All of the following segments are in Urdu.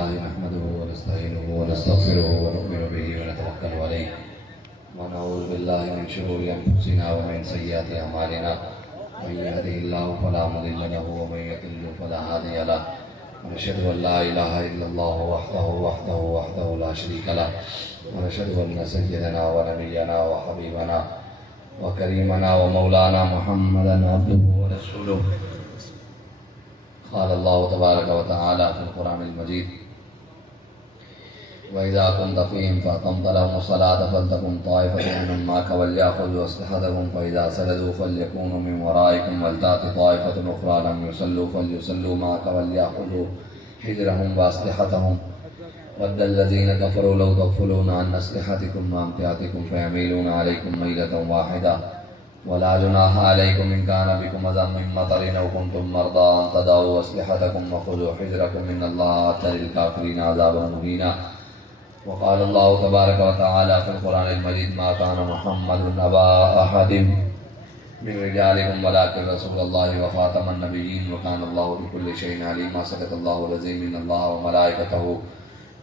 لله نحمده ونستعينه ونستغفره ونؤمن به ونتوكل عليه ونعوذ بالله من شرور أنفسنا ومن سيئات أعمالنا من يهده الله فلا مضل له ومن يضلل فلا هادي له ونشهد أن لا إله إلا الله وحده لا شريك له ونشهد أن سيدنا ونبينا وحبيبنا وكريمنا ومولانا محمدا عبده ورسوله. قال الله تبارك وتعالى في القرآن المجيد: وإذا كنت فيهم فأقمت لهم الصلاة فلتكن طائفة منهم معك وليأخذوا أسلحتهم فإذا سجدوا فليكونوا من ورائكم ولتأت طائفة أخرى لم يصلوا فليصلوا معك وليأخذوا حذرهم وأسلحتهم ود الذين كفروا لو تغفلون عن أسلحتكم وأمتعتكم فيميلون عليكم ميلة واحدة ولا جناح عليكم إن كان بكم أذى من مطر أو كنتم مرضى أن تضعوا أسلحتكم وخذوا حذركم إن الله أعد للكافرين عذابا مهينا. وقال الله تبارك وتعالى في القرآن المجيد: ما كان محمد أبا أحد من رجالكم ولكن رسول الله وخاتم النبيين وكان الله بكل شيء عليما. صدق الله العظيم. إن الله وملائكته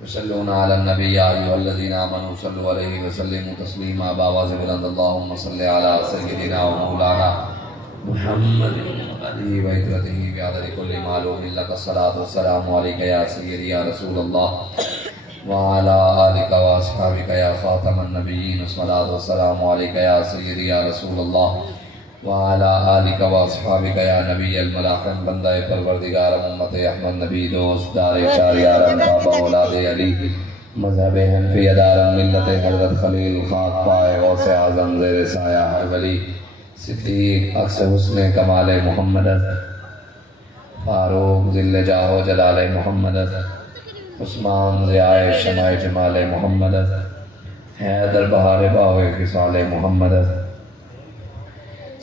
يصلون على النبي يا أيها الذين آمنوا صلوا عليه وسلموا تسليما. بآواز بلند اللهم صل على سيدنا ومولانا محمد وآله وعترته بعدد كل معلوم لك الصلاة والسلام عليك يا سيدي يا رسول الله وعلى آلك وأصحابك يا خاتم النبيين. الصلاة والسلام عليك يا سيدي يا رسول الله وعلى آلك وأصحابك يا نبی الملاحم. بندہ پروردگار امت احمد نبی دوست دار شاریار بابا اولاد علی مذہب حنفی دار ملت حضرت خلیل خاک پائے غوث اعظم زیر سایہ ہر ولی صدیق عکس حسن کمال محمد فاروق ذل جاہ و جلال محمد عثمان ضیاء شمع جمال محمد حیدر بہار باغ خصال محمد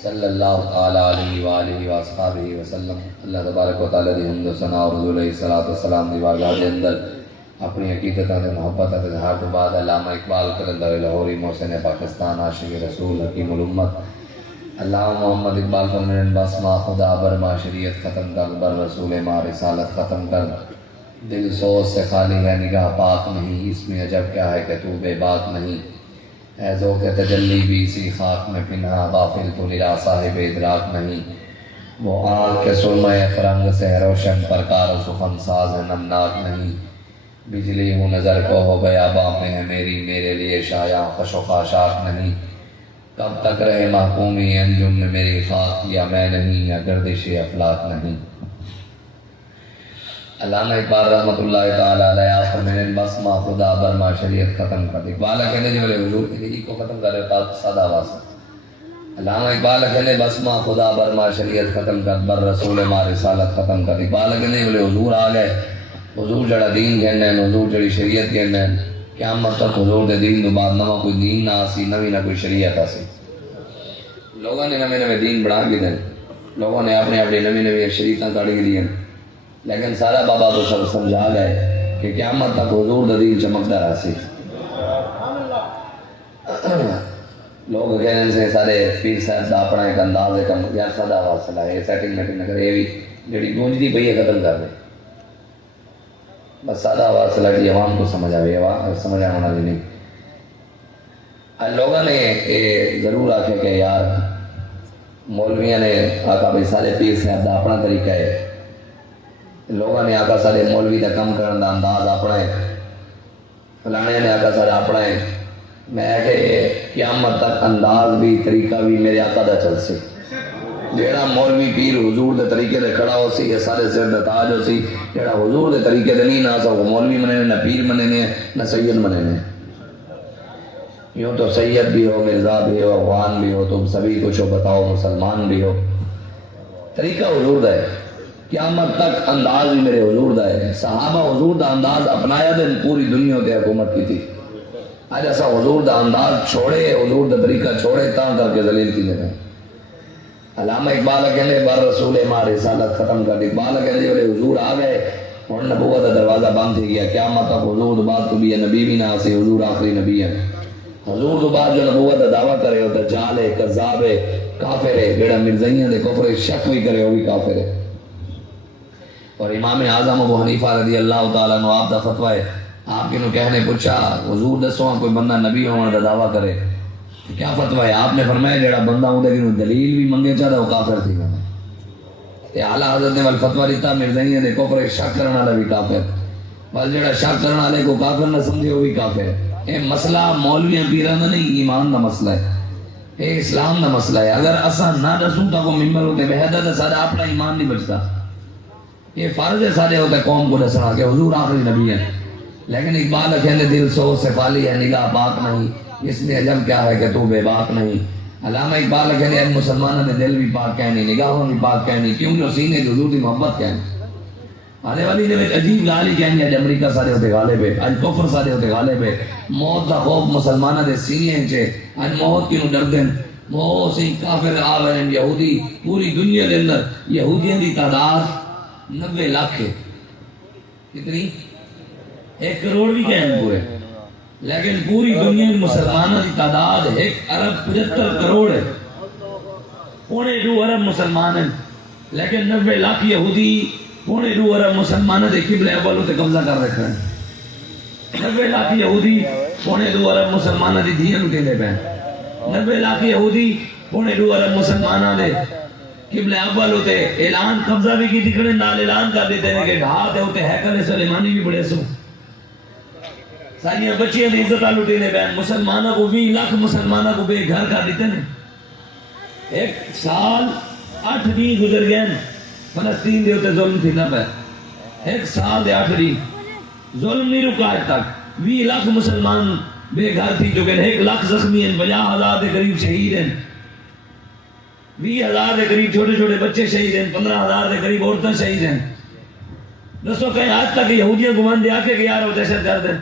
صلی اللہ تعالیٰ علیہ وآلہ وآصحابہ وسلم. اللہ تبارک و تعالیٰ دی حمد و ثنا اور حضور علیہ السلام دی بارگاہ دے اندر اپنی عقیدت تے محبت تے اظہار تو بعد علامہ اقبال قلندر لاہوری محسن پاکستان عاشق رسول حکیم الامت علامہ محمد اقبال فرمائیں: بس ما خدا بر ما شریعت ختم کر، بر رسول ما رسالت ختم کر. دل سوز سے خالی ہے نگاہ پاک نہیں، اس میں عجب کیا ہے کہ تو بے باک نہیں. اے ذوق تجلی بھی اسی خاک میں پنہا، غافل تو نرا صاحب ادراک نہیں. وہ آنکھ کے سرمہ فرنگ سے روشن پرکار و سخن ساز نمناک نہیں. بجلی ہوں نظر کو ہو گیا باپ میں ہے میری، میرے لیے شایاں خش و خاشاک نہیں. کب تک رہے محکومی انجم میں میری خاک، یا میں نہیں یا گردش افلاک نہیں. علامہ اقبال رحمۃ اللہ تعالیٰ علیہ فرمائیں: بس ما خدا بر ما شریعت ختم کر. اقبال کہنے جو میرے حضور کی کو ختم کر رہے تھا سادہ آواز. علامہ اقبال کہنے بس ما خدا بر ما شریعت ختم کر، بر رسول ما رسالت ختم کر. اقبال کہنے جو میرے حضور آ گئے، حضور جڑا دین کہنے ہیں، حضور جڑی شریعت کہنے ہیں. قیامت تک حضور دے دین دو بعد نہ کوئی دین نہ آسی، نوی نہ کوئی شریعت آسی. لوگوں نے نوے دین بڑھا کے دیں، لوگوں نے اپنے نوی شریعتیں کاڑ کے دیں، لیکن سارا بابا تو سب سمجھا گئے کہ قیامت تک حضور دا دین چمکتا رہا سی. لوگ کہنے سے سارے پیر صاحب دا اپنا ایک انداز ہے کہ یار سادہ آواز چلا ہے، سیٹنگ میٹنگ نہ کرے، یہ بھی جڑی گونجتی پئی ہے ختم کر دے. بس سادہ آواز چلا کہ عوام کو سمجھ آئے، سمجھ آنا بھی نہیں. لوگوں نے یہ ضرور آکھے کہ یار مولویاں نے آقا بھائی سارے پیر صاحب دا اپنا طریقہ ہے، لوگوں نے آقا سارے مولوی دا کم کرن دا انداز اپنا ہے، فلانے نے آقا سارے اپنا ہے. میں کہ قیامت تک انداز بھی طریقہ بھی میرے آقا دا چل سی. جیڑا مولوی پیر حضور دے طریقے دے کھڑا ہو سی، یہ سارے سر دے تاج ہو سی. جیڑا حضور دے طریقے دے نہیں نہ سا وہ مولوی منے نہ پیر منے نہ سید منے نے. یوں تو سید بھی ہو، مرزا بھی ہو، افغان بھی ہو، تم سبھی کچھ ہو، بتاؤ مسلمان بھی ہو. طریقہ حضور دا ہے. قیامت تک انداز بھی میرے حضور دا ہے. صحابہ حضور دا انداز اپنایا دن پوری دنیا تے حکومت کی تھی. آج ایسا حضور دا انداز چھوڑے، حضور دا طریقہ چھوڑے تاں کر کے ذلیل کی لیں. علامہ اقبال کہنے بر رسول ما رسالت ختم کر. اقبال کہنے بولے حضور آ گئے، اور نبوت دا دروازہ بند ہو گیا. قیامت تک حضور دا بعد تو بھی نبی بھی نہ آسے، حضور آخری نبی ہے. حضور دا بعد جو نبوت دا دعویٰ کرے ہو دجال ہے، کذاب ہے، کافر ہے. جڑا مرزائیاں دے کفر شک بھی کرے ہو بھی کافر ہے. اور امام اعظم ابو حنیفہ رضی اللہ تعالیٰ عنہ آپ دا فتویٰ ہے، آپ کے نو کہنے پوچھا حضور دسو کوئی بندہ نبی ہونے دا دعویٰ کرے کیا فتویٰ ہے؟ آپ نے فرمایا جڑا بندہ ہوں دے دلیل بھی منگے چاہتا وہ کافر تھی گا. اعلیٰ حضرت نے والفتویٰ دیتا مرزائیاں دے کفر شک کرنے والا بھی کافر، بس جڑا شک کرنے والے کو کافر نہ سمجھے وہ بھی کافر. یہ مسئلہ مولویاں پیراں دا نہیں، ایمان دا مسئلہ ہے، یہ اسلام دا مسئلہ ہے. اگر اساں نہ دسوں تو کو ممبر ہوتے بہدہ تو سارا اپنا ایمان نہیں بچتا. یہ فرض ہے سارے ہوتا ہے قوم کو دسنا کہ حضور آخری نبی ہے. لیکن اقبال کہنے دل سو سے خالی ہے نگاہ پاک نہیں، اس میں عجب کیا ہے کہ تو بے باک نہیں. علامہ اقبال کہنے ہیں مسلمانوں نے دل بھی پاک کہنی، نگاہوں بھی پاک کہنی، کیوں جو سینے حضور کی محبت کہنی. آنے والی نے عجیب گال ہی کہیں گے امریکہ سارے ہوتے غالب ہے، اج کفر سارے ہوتے غالب ہے. موت دا خوف مسلمانوں دے سینے چے اج موت کیوں ڈر دین. موت سی کافر آوے یہودی پوری دنیا دے اندر یہودیاں دی تعداد 90 لاکھ ہے. کتنی؟ 1 کروڑ بھی کہیں پورے، لیکن پوری دنیا میں مسلمانوں کی تعداد 1 ارب 75 کروڑ ہے. 2.25 ارب مسلمان ہیں، لیکن 90 لاکھ یہودی 2.25 ارب مسلمانوں کے قبلہ اول تے قبضہ کر رکھا ہے. 90 لاکھ یہودی 2.25 ارب مسلمانوں کی دھیاں لٹیندے پے. 90 لاکھ یہودی 2.25 ارب مسلمانوں کے قبلہ اول ہوتے اعلان قبضہ بھی کی دکھنے نال اعلان کر دیتے ہیں کہ ڈھاتے ہوتے ہیکل سلیمانی بھی بڑے سو. ساریاں بچیاں دی عزت لٹے نے بہن مسلمانوں کو 20 لاکھ مسلمانوں کو بے گھر کر دیتے ہیں. 1 سال 8 دن گزر گئے فلسطین دے ہوتے ظلم تھی نہ پہ. 1 سال دے 8 دن ظلم نہیں رکا آج تک. 20 لاکھ مسلمان بے گھر تھی جو کہ 1 لاکھ زخمی ہیں، 50,000 کے قریب شہید ہیں، 20,000 کے قریب چھوٹے چھوٹے بچے شہید ہیں، 15,000 کے قریب عورتیں شہید ہیں. دسو کہیں آج تک یہودیاں گمان دے آکے کہ یار وہ دہشت گرد ہیں.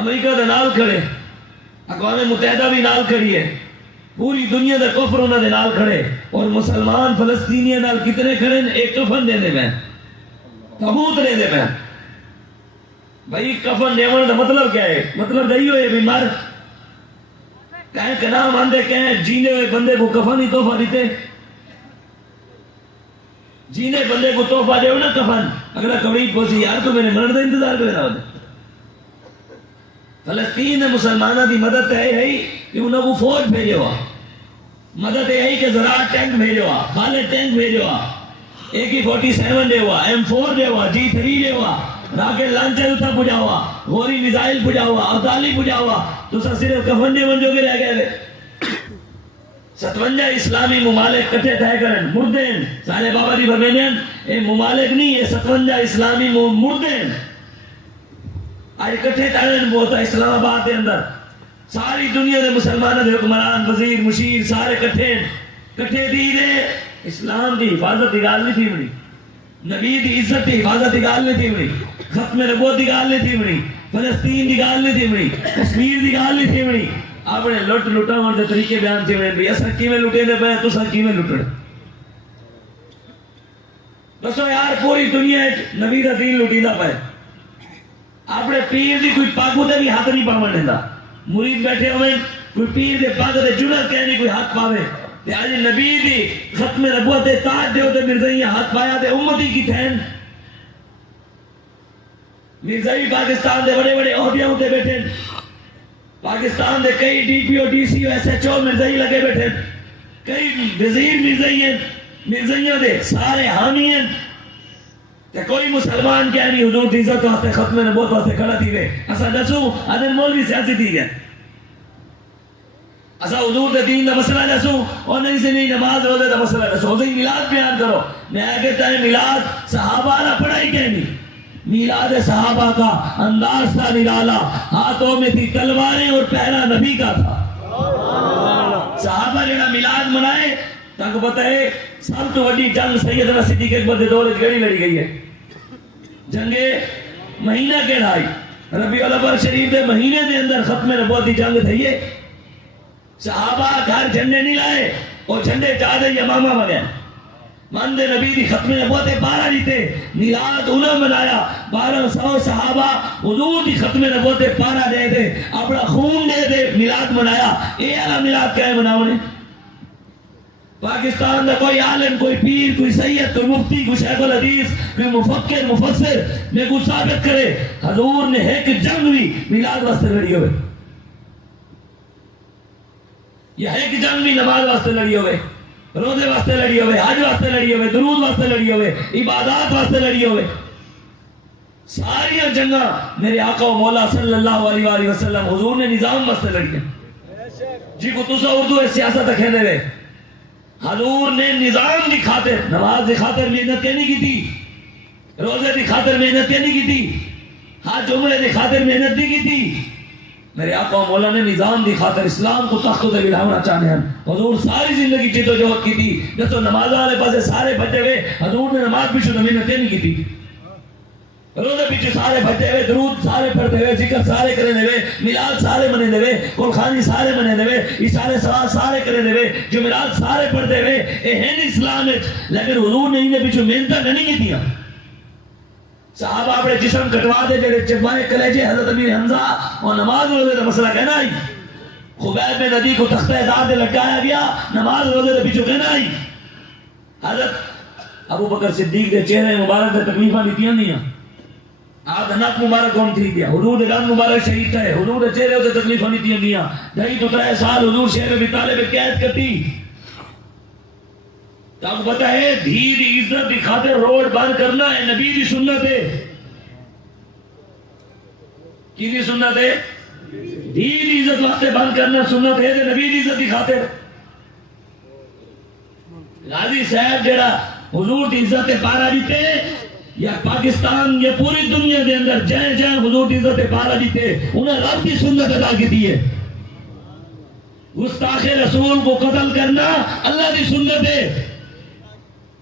امریکہ دے نال کھڑے، اقوام متحدہ بھی نال کھڑی ہے، پوری دنیا دے کفر انہاں دے نال کھڑے، اور مسلمان فلسطینیاں نال کتنے کھڑے ہیں؟ ایک کفن دینے میں تابوت دینے میں. بھائی کفن دیون دا مطلب کیا ہے؟ مطلب دہی ہوئے بھی مر کہیں کہ نام آندے کہیں جینے ہوئے بندے کو کفن ہی تحفہ دیتے. جینے بندے کو تحفہ دے نا کفن، اگلا کبھی پوچھی یار تو میرے مرد کا انتظار کرے رہا ہوتا. فلسطین نے مسلمانوں کی مدد ہے کہ انہوں کو فوج بھیجے ہوا، مدد ہے کہ زراعت ٹینک بھیجے ہوا، خالد ٹینک بھیجے ہوا، AK-47 دے ہوا، M4 دے ہوا، G3 دے ہوا، راکٹ لانچر اتھا پجا ہوا، غوری میزائل پجا ہوا، ابدالی پجا ہوا. تو سر صرف کفن دے منجو کے رہ گئے. 57 اسلامی ممالک کٹھے تھے کرن مردے ہیں. سارے بابا دی فرمینے اے ممالک نہیں، یہ 57 اسلامی مردے ہیں. آج کٹھے تھے بہت اسلام آباد کے اندر ساری دنیا دے مسلمانوں دے حکمران وزیر مشیر سارے کٹھے دی دے. اسلام دی حفاظت کی گال نہیں تھی بڑی، نبی دی عزت کی حفاظت کی گال نہیں تھی بڑی، ختم نبوت کی گال نہیں تھی بڑی، فلسطین کی گال نہیں تھی بڑی، کشمیر کی گال نہیں تھی بڑی. اپنے لٹاون دے طریقے بیان تھی بڑی. اساں کیویں لٹے دے پے تساں کیویں لٹنے. دسو یار پوری دنیا نبی دا دین لٹیندا پے. اپنے پیر دی کوئی پاگو تے بھی ہاتھ نہیں پاون دیندا. مرید بیٹھے ہوئے کوئی پیر دے پاگ تے جرت کہنی کوئی ہاتھ پاوے. تے اج نبی دی ختم نبوت تے تاج دے تے مرزائی ہاتھ پایا تے امتی کی تھین. مرزائی پاکستان دے بڑے بڑے عہدیاں تے بیٹھے، پاکستان دے کئی DPO DCO SHO مرزائی لگے بیٹھے، کئی وزیر مرزائی ہیں، مرزائیوں دے سارے حامی ہیں. تے کوئی مسلمان کیا نہیں حضور دی عزت واسطے ختم نبوت واسطے کھڑا تھی وے. اسا دسو ادن مولوی سیاسی تھی گئے، اسا حضور دے دین دا مسئلہ دسو اور نہیں سے نہیں نماز روزے دا مسئلہ دسو. حضور میلاد بیان کرو. میں کہتا ہے میلاد صحابہ نہ پڑھائی کہنی. میلاد صحابہ کا انداز تھا نرالا، ہاتھوں میں تھی تلواریں اور پہلا نبی کا تھا. صحابہ جڑا میلاد منائے تک بتائے سب تو وڈی جنگ سیدنا صدیق اکبر دے دور وچ لڑی گئی ہے. جنگ مہینہ کے ڈھائی ربیع الاول شریف دے مہینے دے اندر ختم نبوت دی جنگ تھی ہے. صحابہ گھر جھنڈے نہیں لائے اور جھنڈے چاہتے یمامہ میں گئے. مند نبی دی ختم نبوت 12 دیتے، میلاد انہوں منایا. 1200 صحابہ حضور دی ختم نبوت 12 دے دے اپنا خون دے دے میلاد منایا. اے والا میلاد کیا ہے مناونے؟ پاکستان کا کوئی عالم، کوئی پیر، کوئی سید، کوئی مفتی، کوئی شیخ الحدیث، کوئی مفکر، مفسر میں کو ثابت کرے حضور نے ایک جنگ بھی میلاد واسطے لڑی ہوئے، یا ایک جنگ بھی نماز واسطے لڑی ہوئے، روزے واسطے لڑی ہوئے، حج واسطے لڑی ہوئے، درود واسطے لڑی ہوئے، عبادات واسطے لڑی ہوئے. ساری جنگاں میرے آقا و مولا صلی اللہ علیہ وآلہ وسلم حضور نے نظام واسطے لڑی ہیں. جی کو تسا اردو ہے سیاست کہنے ہوئے، حضور نے نظام دی خاطر، نماز دی خاطر محنت نہیں کی تھی، روزے دی خاطر محنت نہیں کی تھی، حج عمرے دی خاطر محنت نہیں کی تھی. میرے آقا و مولا نے نظام دی خاطر اسلام کو تخت تے بٹھانا چاہنے ہیں. حضور ساری زندگی جد و جہد کی تھی. جیسے نماز والے پاسے سارے بھجے ہوئے، حضور نے نماز پیچھے محنت نہیں کی تھی، روزے پیچھے سارے بھجے ہوئے، درود سارے پڑھتے ہوئے، ذکر سارے کرنے ہوئے، میلاد سارے منے ہوئے، قرخانی سارے منے ہوئے، اشارے سارے کرنے ہوئے، جمعرات سارے پڑھتے ہوئے. اے ہیں اسلام وچ، لیکن حضور نے انہیں پیچھے محنت نہیں کی تھی. صحابہ اپنے جسم کٹوا دے جڑے چبائے کلیجے حضرت امیر حمزہ اور نماز روزے کا مسئلہ کہنا ہی. خبیب بن ندی کو تختہ دار دے لٹکایا گیا، نماز روزے کے پیچھے کہنا ہی. حضرت ابو بکر صدیق دے چہرے مبارک دے تکلیفاں دیتیاں نہیں، آپ نک مبارک کون تھی دیا، حضور دے گان مبارک شہید تھے، حضور دے چہرے دے تکلیفاں دیتیاں دیا. 2.5 سال حضور شہر ابی طالب قید کرتی. آپ کو پتہ ہے دھی دی عزت دی خاطر روڈ بند کرنا ہے نبی دی سنت ہے. کی دی سنت ہے؟ دھی دی عزت واسطے بند کرنا سنت ہے نبی دی عزت دی خاطر. غازی صاحب جڑا حضور دی عزت پارا دیتے، یا پاکستان یا پوری دنیا دے اندر جائیں جائیں حضور دی عزت پارا دیتے، انہیں رب کی سنت ادا کی دی ہے. گستاخ رسول کو قتل کرنا اللہ دی سنت ہے.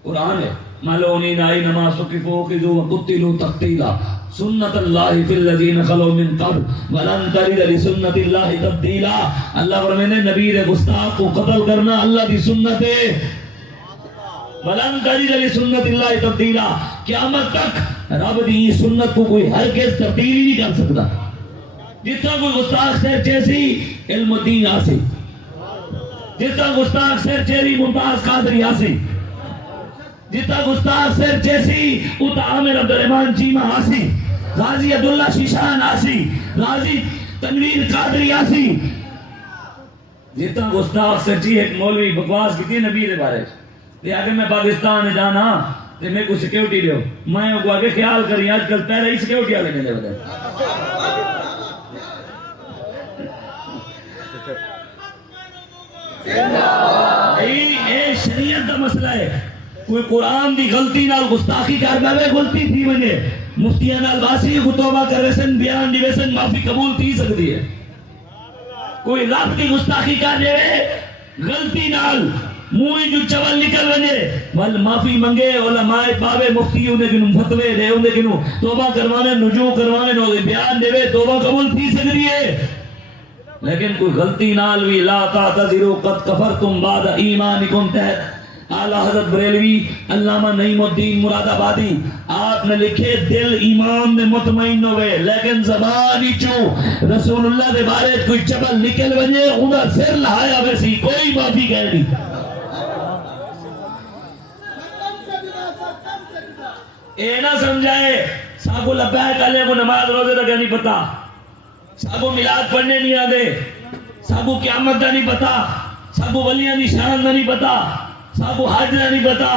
قرآن ہے ملونین اینما ثقفوا خذوا وقتلوا تقتیلا سنت اللہ فی الذین خلو من قبل ولن تجد لسنت اللہ تبدیلا. اللہ فرماتے ہیں نبی دے گستاخ کو قتل کرنا اللہ دی سنت ہے. ولن تجد لسنت اللہ تبدیلا. قیامت تک رب دی سنت کو کوئی ہرگز تبدیل نہیں کر سکتا. جتنا کوئی گستاخ سر چیسی علم الدین آسی، جتنا گستاخ سر چیری ممتاز قادری آسی، جتنا گستاخ سر چیسی اتا عامر عبدالرحمن چیمہ آسی، غازی عبداللہ شیشان آسی، غازی تنویر قادری آسی. جتنا گستاخ سر چی ایک مولوی بکواس کی تھی نبی دے بارے لے آگے میں پاکستان جانا تے میں کو سیکیورٹی دیو، میں کو آگے خیال کری آج کل پہلے ہی سیکیورٹی آگے نہیں دے بدے. اے شریعت دا مسئلہ ہے. کوئی قرآن دی غلطی نال گستاخی کر دے، غلطی تھی وجے مفتیاں نال باسی کو توبہ کر ویسن بیان دی ویسن معافی قبول تھی سکتی ہے. کوئی رب کی گستاخی کر دے غلطی نال منہ جو چول نکل وجے ول معافی منگے علماء بابے مفتی انہیں کنوں فتوے دے، انہیں کنوں توبہ کروانے نجو کروانے نو بیان دے توبہ قبول تھی سکتی ہے. لیکن کوئی غلطی نال بھی لا تعتذروا قد کفرتم بعد ایمانکم تحت اعلیٰ حضرت بریلوی علامہ نعیم الدین مراد آبادی آپ نے لکھے دل ایمان میں مطمئن ہوئے لیکن زبان ہی چوں رسول اللہ دے بارے کوئی چبل نکل وجے انہاں سر لہایا ویسی کوئی معافی کہہ نہیں. اے نہ سمجھائے ساکو لبیک علیہ کو نماز روزے تک نہیں پتا، ساکو میلاد پڑھنے نہیں آدے، ساکو قیامت دا نہیں پتا، ساکو ولیاں نشان دا نہیں پتا، ساکو حج دا نہیں پتا،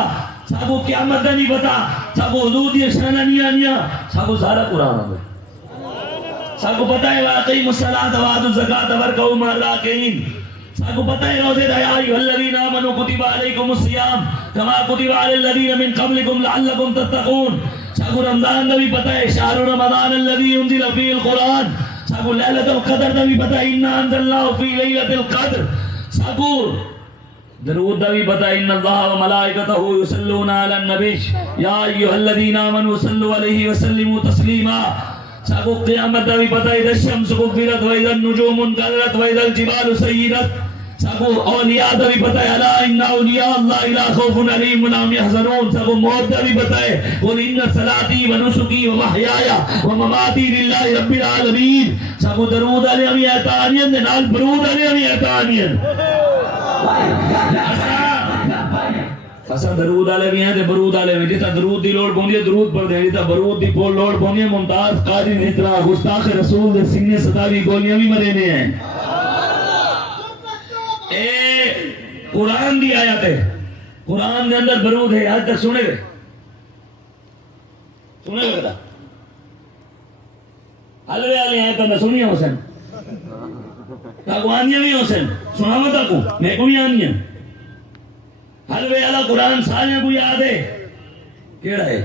ساکو قیامت دا نہیں پتا، ساکو حضور دی شانہ نہیں آنیا، ساکو سارا قرآن آدھے. ساکو پتا ہے واقعی الصلاۃ وآتوا الزکاۃ وارکعوا مع الراکعین. ساکو پتا ہے روزے دا یا ایھا الذین آمنوا کتب علیکم الصیام کما کتب علی الذین من قبلکم لعلکم تتقون. ساکو رمضان دا بھی پتا ہے شہر رمضان الذی انزل فیہ القرآن. ساکو لیلۃ القدر دا بھی پتا ہے انا انزلناہ فی لیلۃ القدر. ساکو درود دا بھی پتا ہے ان اللہ و ملائکتہ یصلون علی النبی یا ایھا الذین آمنوا صلوا علیہ وسلموا تسلیما. ساکو قیامت دا بھی پتا ہے اذا الشمس کورت و اذا النجوم انکدرت و اذا الجبال سیرت. ساکو اولیاء دا بھی پتا ہے الا ان اولیاء اللہ لا خوف علیہم ولا هم يحزنون. ساکو موت دا بھی پتا ہے قل ان صلاتی و نسکی و محیای و مماتی للہ رب العالمین. ساکو درود علیہ ہمیں اعتانین دے نال برود علیہ ہمیں اعتانین. اسا درود والے بھی ہیں تے برود والے بھی. جتا درود دی لوڑ پوندی ہے درود پڑھ دے, جتا برود دی پول لوڑ پوندی ہے ممتاز قاری نے اتنا گستاخ رسول دے سینے ستاوی گولیاں بھی مرے نے ہیں. اے قرآن دی آیت ہے, قرآن دے اندر برود ہے. آج تک سنے گئے حلوے والے ہیں تو نہ سنیا حسین تاکو آنیا بھی حسین سنا مت تاکو میں کو بھی آنیا. حلوے والا قرآن سارے کو یاد ہے. کیڑا ہے؟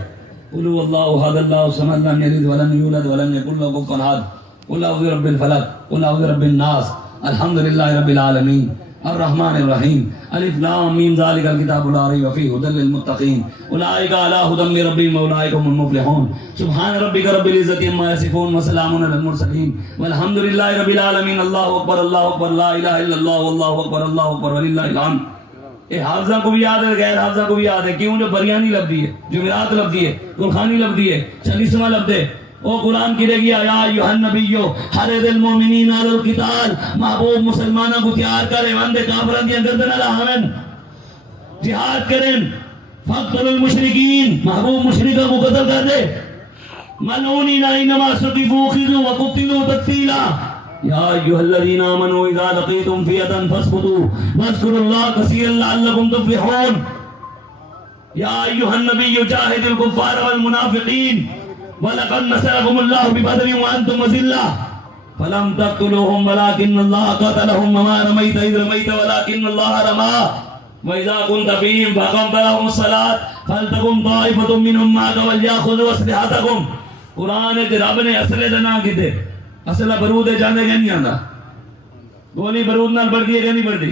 قل هو اللہ احد اللہ الصمد لم یلد ولم یولد ولم یکن له کفوا احد قل اعوذ برب الفلق قل اعوذ برب الناس الحمدللہ رب العالمین الرحمن الرحیم الف لام میم ذالک الکتاب لا ریب فیہ ھدی للمتقین اولئک علی ھدی من ربہم واولئک هم المفلحون سبحان ربک رب العزۃ عما یصفون وسلام علی المرسلین والحمدللہ رب العالمین. اللہ اکبر لا الہ الا اللہ واللہ اکبر وللہ الحمد. یہ حافظہ کو بھی یاد ہے, غیر حافظہ کو بھی یاد ہے. کیوں؟ جو بریانی لفظی ہے, جمعرات لفظی ہے, گلخانی لفظی ہے, 40واں لفظ ہے. او قرآن کی رہی ہے یا ایھا النبیو حرض المؤمنین علی القتال. محبوب مسلمانوں کو تیار کرے وندے کافران دی گردن لاہن جہاد کریں. فقتل المشرکین, محبوب مشرکوں کو قتل کر دے. ملعونین اینما ثقفوا خذوا وقتلوا تقتیلا. یا ایھا الذین آمنوا اذا لقیتم فئة فاثبتوا واذکروا اللہ کثیرا لعلکم تفلحون. یا ایھا النبی جاہد الکفار والمنافقین وَلَقَدْ نَصَرَكُمُ اللَّهُ بِبَدْرٍ وَأَنْتُمْ أَذِلَّةٌ فَلَمْ تَقْتُلُوهُمْ وَلَكِنَّ اللَّهَ قَتَلَهُمْ وَمَا رَمَيْتَ إِذْ رَمَيْتَ وَلَكِنَّ اللَّهَ رَمَىٰ وَإِذَا كُنتَ فِيهِمْ فَأَقَمْتَ لَهُمُ الصَّلَاةَ فَلْتَقُمْ طَائِفَةٌ مِّنْهُمْ مَعَكَ وَلْيَأْخُذُوا أَسْلِحَتَهُمْ. قرآن ہے رب نے اصلے دے نام کیتے. اصلہ برود ہے جانے کہ نہیں آندا. گولی برود نال بڑھ دی ہے کہ نہیں بڑھ دی,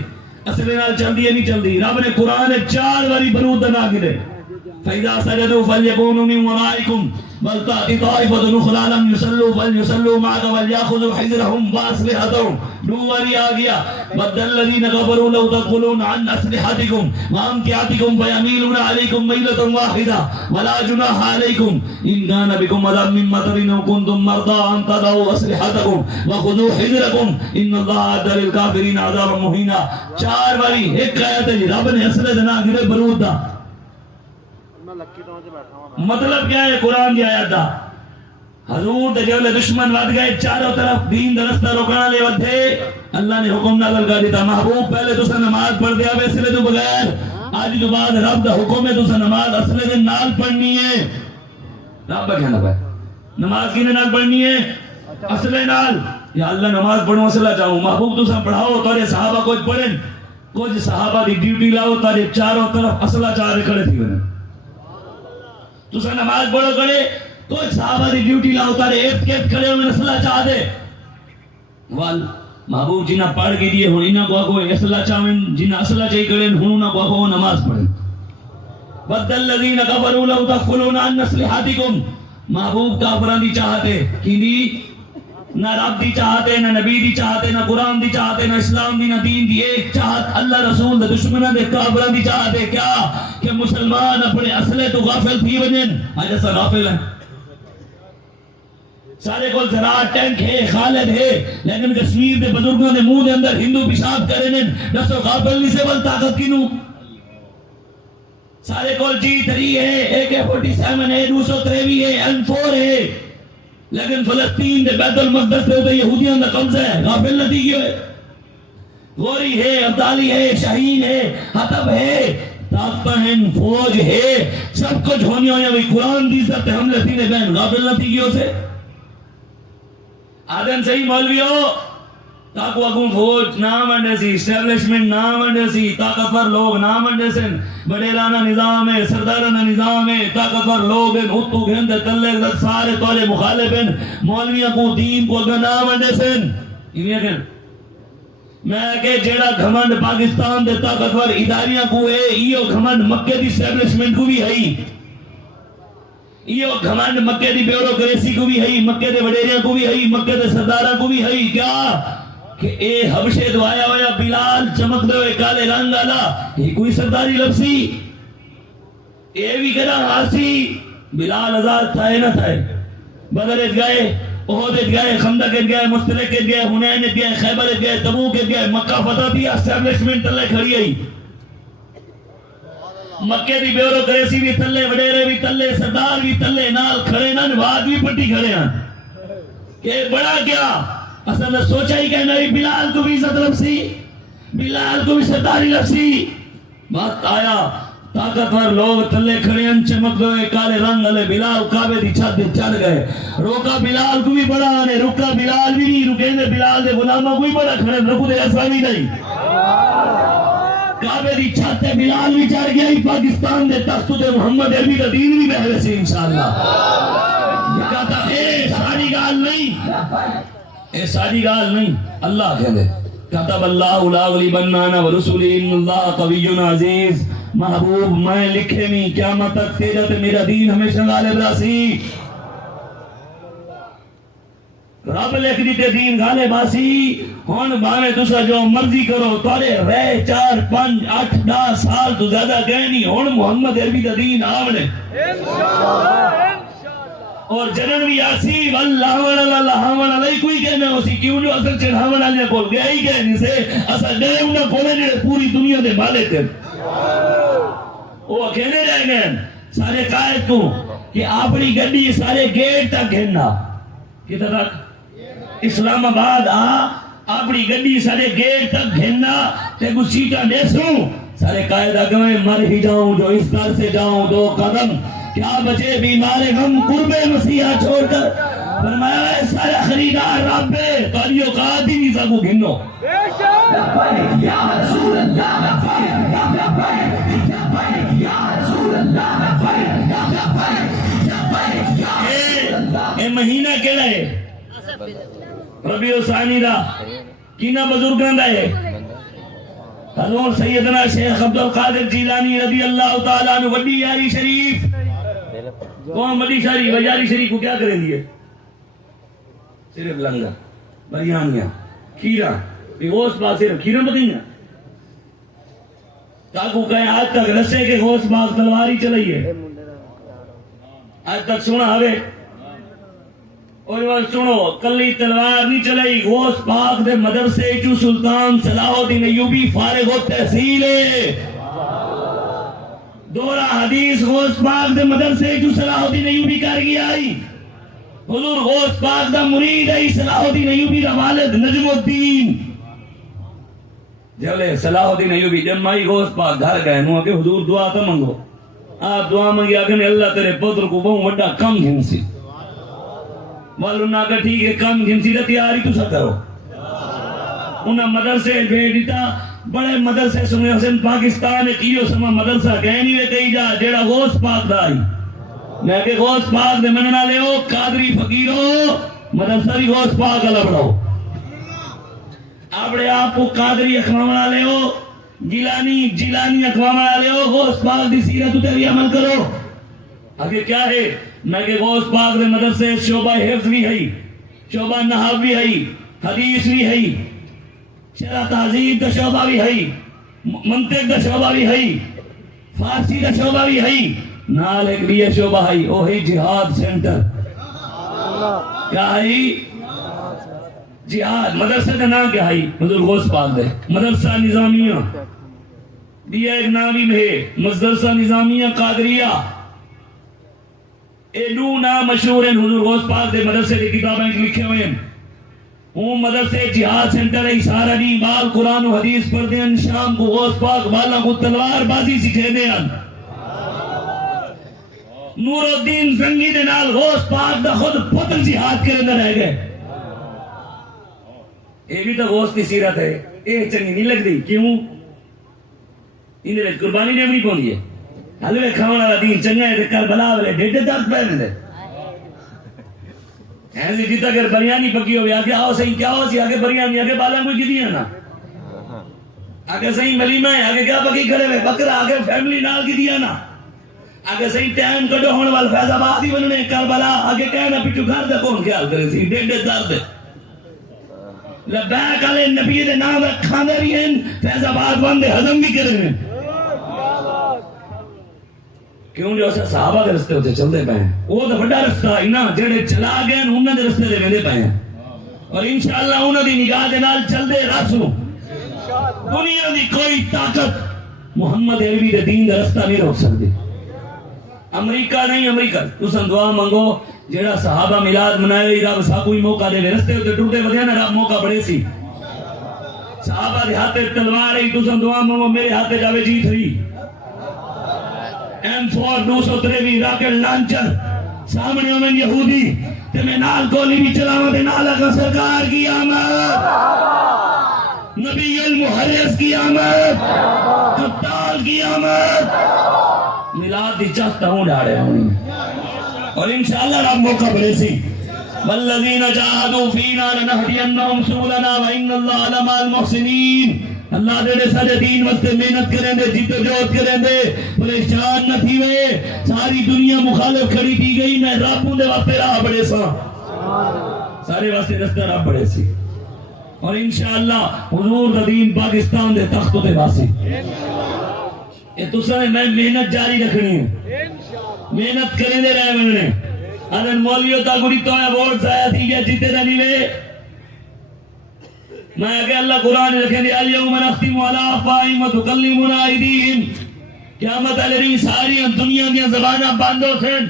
اصلے نال چل دی ہے نہیں چل دی. رب نے قرآن 4 باری برود دے نام کیتے. فَإِذَا سَجَدُوا فَلْيَكُونُوا مِنْ وَرَائِكُمْ بل تأتي طائفة أخرى لم يصلوا فليصلوا معك وليأخذوا حذرهم وأسلحتهم. دوباری آ گیا بد الذين كفروا لو تغفلون عن أسلحتكم وأمتعتكم فيميلون عليكم ميلة واحدة ولا جناح عليكم إن كان بكم أذى من مطر أو كنتم مرضى أن تضعوا أسلحتكم وخذوا حذركم إن الله أعد للكافرين عذابا مهينا. 4 باری ایک آیت ہے رب نے اصل دنا گرے برود دا. مطلب کیا ہے قرآن کی آیات دا؟ حضور دے جولے دشمن ود گئے چاروں طرف دین درستہ روکنا لے ودھے. اللہ نے حکم نازل کر دیتا محبوب پہلے تو سے نماز پڑھ دیا ویسے تو بغیر. آج تو بعد رب دا حکم ہے تو سے نماز اصلے دن نال پڑھنی ہے. رب کا کہنا ہے نماز کی نال پڑھنی ہے اصلے نال. یا اللہ نماز پڑھوں اصلہ چاہوں محبوب تو سے پڑھاؤ تارے صحابہ کچھ پڑھیں کچھ صحابہ دی ڈیوٹی لاؤ تارے چاروں طرف اصلہ چارے کھڑے تھی بنے. تو سے نماز پڑھو کرے تو ایک صحابہ دی ڈیوٹی لاؤ تارے ایک کیت کھڑے ہوئے اصلہ چاہ دے. وال محبوب جنہ پڑھ کے دیئے ہوں انہاں کو آکو اصلہ چاہیں جنہ اصلہ چاہی کریں انہاں کو آکو نماز پڑھیں. وَدَّ الَّذِينَ كَفَرُوا لَوْ تَغْفُلُونَ عَنْ أَسْلِحَتِكُمْ. محبوب کافران دی چاہتے کی دی نہ رب دی چاہتے نہ نبی دی چاہتے نہ قرآن دی چاہتے نہ اسلام دی نہ دین دی. ایک چاہت اللہ رسول دے دشمنہ دے کافران دی چاہتے کیا کہ مسلمان اپنے اصلے تو غافل تھی وجن. آج ایسا غافل ہیں سارے کول زراعت ٹینک ہے خالد ہے لیکن کشمیر دے بزرگوں دے منہ دے اندر ہندو پیشاب کرنے دسو غافل نہیں سے بل طاقت کی نو. سارے کول G3 ہے AK-47 ہے 223 ہے M4 ہے لیکن فلسطین دے بیت المقدس دے یہودیاں دا قبضہ ہے. غافل نہ تھی کیوں ہے. غوری ہے عبدالی ہے شاہین ہے حطب ہے طاقتہ ہیں فوج ہے سب کچھ ہونی ہوئی ہوئی قرآن دی عزت ہم لطینے بین. غافل نہ تھی کیوں سے. آدم صحیح مولویوں تاکو اگوں فوج نہ منڈے سی اسٹیبلشمنٹ نہ منڈے سی طاقتور لوگ نہ منڈے سن بڑے لانا نظام ہے سردارانہ نظام ہے طاقتور لوگ ہیں ہتو گھن دے تلے سارے تولے مخالف ہیں مولویوں کو دین کو اگر نہ منڈے سن. میں کہ جیڑا گھمنڈ پاکستان دے طاقتور اداریاں کو ہے ایو گھمنڈ مکے دی اسٹیبلشمنٹ کو بھی ہے یہ گھمنڈ مکے دی بیوروکریسی کو بھی ہے مکے دے وڈیریاں کو بھی ہے مکے دے سرداراں کو بھی ہے. کیا کہ اے حبشے دو آیا ہویا بلال چمک دے ہوئے کالے رنگ آلا یہ کوئی سرداری لفظی اے بھی کہنا آسی بلال آزاد تھائے نہ تھائے. بدر اچ گئے احد اچ گئے خندق اچ گئے مستلق اچ گئے حنین اچ گئے خیبر اچ گئے تبوک اچ گئے مکہ فتح دیا اسٹیبلشمنٹ تلے کھڑی آئی. مکے دی بیوروکریسی بھی تھلے، وڈیرے بھی تھلے، سردار بھی تھلے، نال کھڑے نہ نواز بھی پٹی کھڑے ہیں کہ بڑا کیا اصل نے سوچا ہی کہنا بھی بلال کو بھی عزت لفسی، بلال کو بھی سرداری لفسی. وقت آیا طاقتور لوگ تھلے کھڑے ہیں، چمک گئے کالے رنگ والے، بلال کعبے دی چھت چڑھ گئے. روکا بلال کو بھی بڑا نے، رکا بلال بھی نہیں رکے نے، بلال دے غلامہ کوئی بڑا کھڑے رکو دے ایسا بھی نہیں. کعبے دی چھت بلال بھی چڑھ گیا ہی، پاکستان دے تخت تے محمد عربی دا دین بھی بہرے سے انشاءاللہ. یہ کہتا اے ساری گال نہیں، اے ساری گال نہیں، اللہ کہتے کتب اللہ لا غلیبن انا ورسولی ان اللہ قوی عزیز. محبوب میں لکھے نہیں قیامت تک تیرا تے میرا دین ہمیشہ غالب راسی. رب لکھ دیتے دین غالب آسی. ہون باویں تسا جو مرضی کرو، تارے رہ 4 5 8 10 سال تو زیادہ گئے نہیں. ہون محمد عربی دا دین آونے اور جنن بھی آسی واللہون اللہ علیہ کوئی کہنا ہو سی کیوں جو اصل چڑھاون آلیا کول گیا ہی کہنے سے اصل گئے انہاں کولے جڑے پوری دنیا دے مالک ہیں. وہ کہنے رہ گئے سارے قائد کو کہ اپنی گڈی سارے گیٹ تک گھننا، کدھر تک؟ اسلام آباد اپنی گڈی سارے گیٹ تک گھننا تے کچھ سیٹاں دیسوں. سارے قائد آگئے مر ہی جاؤں جو اس در سے جاؤں 2 قدم، کیا بچے بیمار غم قرب مسیحہ چھوڑ کر. فرمایا ہے سارا خریدار رب ہے، تاری اوقات ہی نہیں سکو گھنو. لبیک یا رسول اللہ لبیک لبیک یا رسول اللہ لبیک لبیک یا رسول اللہ. اے مہینہ کیڑا ہے؟ ربیع الثانی دا. کینا بزرگاں دا ہے؟ حضور سیدنا شیخ عبدالقادر جیلانی رضی اللہ تعالیٰ عنہ. وڈی یاری شریف کون؟ وڈی شریف یاری شریف کو کیا کریں دیئے؟ صرف لنگر بریانیاں کھیرہ غوث پاک صرف کھیرہ بتائیں. تاکو کہیں آج تک رسے کے غوث پاک تلواری چلائیے، آج تک سنا ہوئے اور وہ سنو کلی تلوار نہیں چلائی. غوث پاک دے مدرسے چو سلطان صلاح الدین ایوبی فارغ و تحصیل ہے. دورہ حدیث غوث پاک دے مدرسے چو صلاح الدین ایوبی کر گیا آئی. حضور غوث پاک دا مرید ہے صلاح الدین ایوبی دا والد نجم الدین. جب صلاح الدین ایوبی جمعی غوث پاک گھر گئے نو کہ حضور دعا تا منگو. آپ دعا منگی آگے اللہ تیرے پتر کو بہت وڈا کم گھنسی. والوں نے کہا ٹھیک ہے کم گھنسی دا تیاری تو سا کرو. انہاں مدرسے بھیج دیتا. بڑے مدرسے سنے حسن پاکستان کیو سما مدرسہ گئے نہیں وے کئی جا جیڑا غوث پاک دا آئی. میں کہ غوث پاک دے مننا لے ہو قادری فقیرو مدرسہ بھی غوث پاک اللہ بڑھاؤ. اپنے آپ کو قادری اخوامنا لے ہو، جیلانی اخوامنا لے ہو، غوث پاک دی سیرت تے بھی عمل کرو. آگے کیا ہے؟ میں کہ غوث پاک دے مدرسے شعبہ حفظ بھی ہے، شعبہ نحو بھی ہے، حدیث بھی ہے، شرح تہذیب دا شعبہ بھی ہے، منطق دا شعبہ بھی ہے، فارسی دا شعبہ بھی ہے، نال ایک بھی شعبہ ہے وہ ہے جہاد سینٹر. کیا ہے؟ جہاد. مدرسے کا نام کیا ہے؟ حضور غوث پاک دے مدرسہ نظامیہ. بھی ایک نام ہی ہے مدرسہ نظامیہ قادریہ. اے دو نام مشہور ہیں حضور غوث پاک دے مدرسے کی کتابیں لکھے ہوئے ہیں. وہ مدرسے جہاد سینٹر ہے. سارا نہیں بال قرآن و حدیث پڑھتے ہیں. شام کو غوث پاک والا کو تلوار بازی سکھے دے ہیں. نور الدین زنگی دے نال غوث پاک دا خود پتر جہاد کے اندر رہ گئے. یہ بھی تو غوث کی سیرت ہے. یہ چنگی نہیں لگ دی. کیوں؟ انہیں قربانی نے نہیں پہنچی ہے. حلوے کھاؤں والا دین چنگا ہے. کربلا والے ڈیڈے درد پہنے دے ایسی جیتا اگر بریانی پکی ہوئی آگے آؤ صحیح کیا ہو سی آگے بریانی آگے بالا کوئی کی دیا نا آگے صحیح ملیمہ ہے آگے کیا پکی کھڑے ہوئے بکرہ آگے فیملی نال کی دیا نا آگے صحیح ٹائم کٹو ہونے وال فیض آباد ہی بننے کربلا آگے کہنا پیچھو گھر دے کون خیال کرے سی ڈیڈے درد لبیک علیہ نبی دے نام رکھانے بھی ہیں فیض آباد باندے حضم بھی کرے ہیں. کیوں جو صحابہ دے رستے ہوتے چل دے پائے ہیں وہ تو بڑا رستہ ہے نا جڑے چلا گئے انہوں نے رستے دے میں پائے ہیں اور انشاءاللہ انہوں دی نگاہ دے نال چل دے راسوں. دنیا دی کوئی طاقت محمد عربی دے دین دا رستہ نہیں روک سکتے. امریکہ نہیں، امریکہ تساں دعا منگو جیڑا صحابہ میلاد منائے رب سا کوئی موقع دے رستے تے ٹوٹے ودیا نا رب موقع بڑے سی. صحابہ دے ہاتھ تلوار ہے، تساں دعا منگو میرے ہاتھ جاوے G3 M4 223 راکٹ لانچر سامنے میں یہودی تے میں نال گولی بھی چلاواں تے نال کا سرکار کی آمد، نبی المحرس کی آمد، قتال کی آمد. میلاد دی چاہتا ہوں ڈاڑے ہونی اور انشاءاللہ رب موقع بڑے سی. والذین جاہدوا فینا لنہدینہم سبلنا وان اللہ لمع المحسنین. اللہ دے سارے دین واسطے محنت کریں دے، جدوجہد کریں دے، پریشان نہ تھی وے. ساری دنیا مخالف کھڑی تھی گئی، میں رب دے واسطے راہ بڑے سا، سارے واسطے رستہ راہ بڑے سی. اور انشاءاللہ حضور دا دین پاکستان دے تخت تے واسی. یہ تساں نے میں محنت جاری رکھنی ہے، محنت کریں دے رہے بننے. ادن مولیو تا گڑی تو ہے ووٹ ضائع تھی گیا جیتے دا نہیں وے. میں کہ اللہ قرآن رکھیں دے الیوم نختم علی افواہہم وتکلمنا ایدیہم. قیامت علیہ ساری دنیا دیا زبانہ باندھو سن.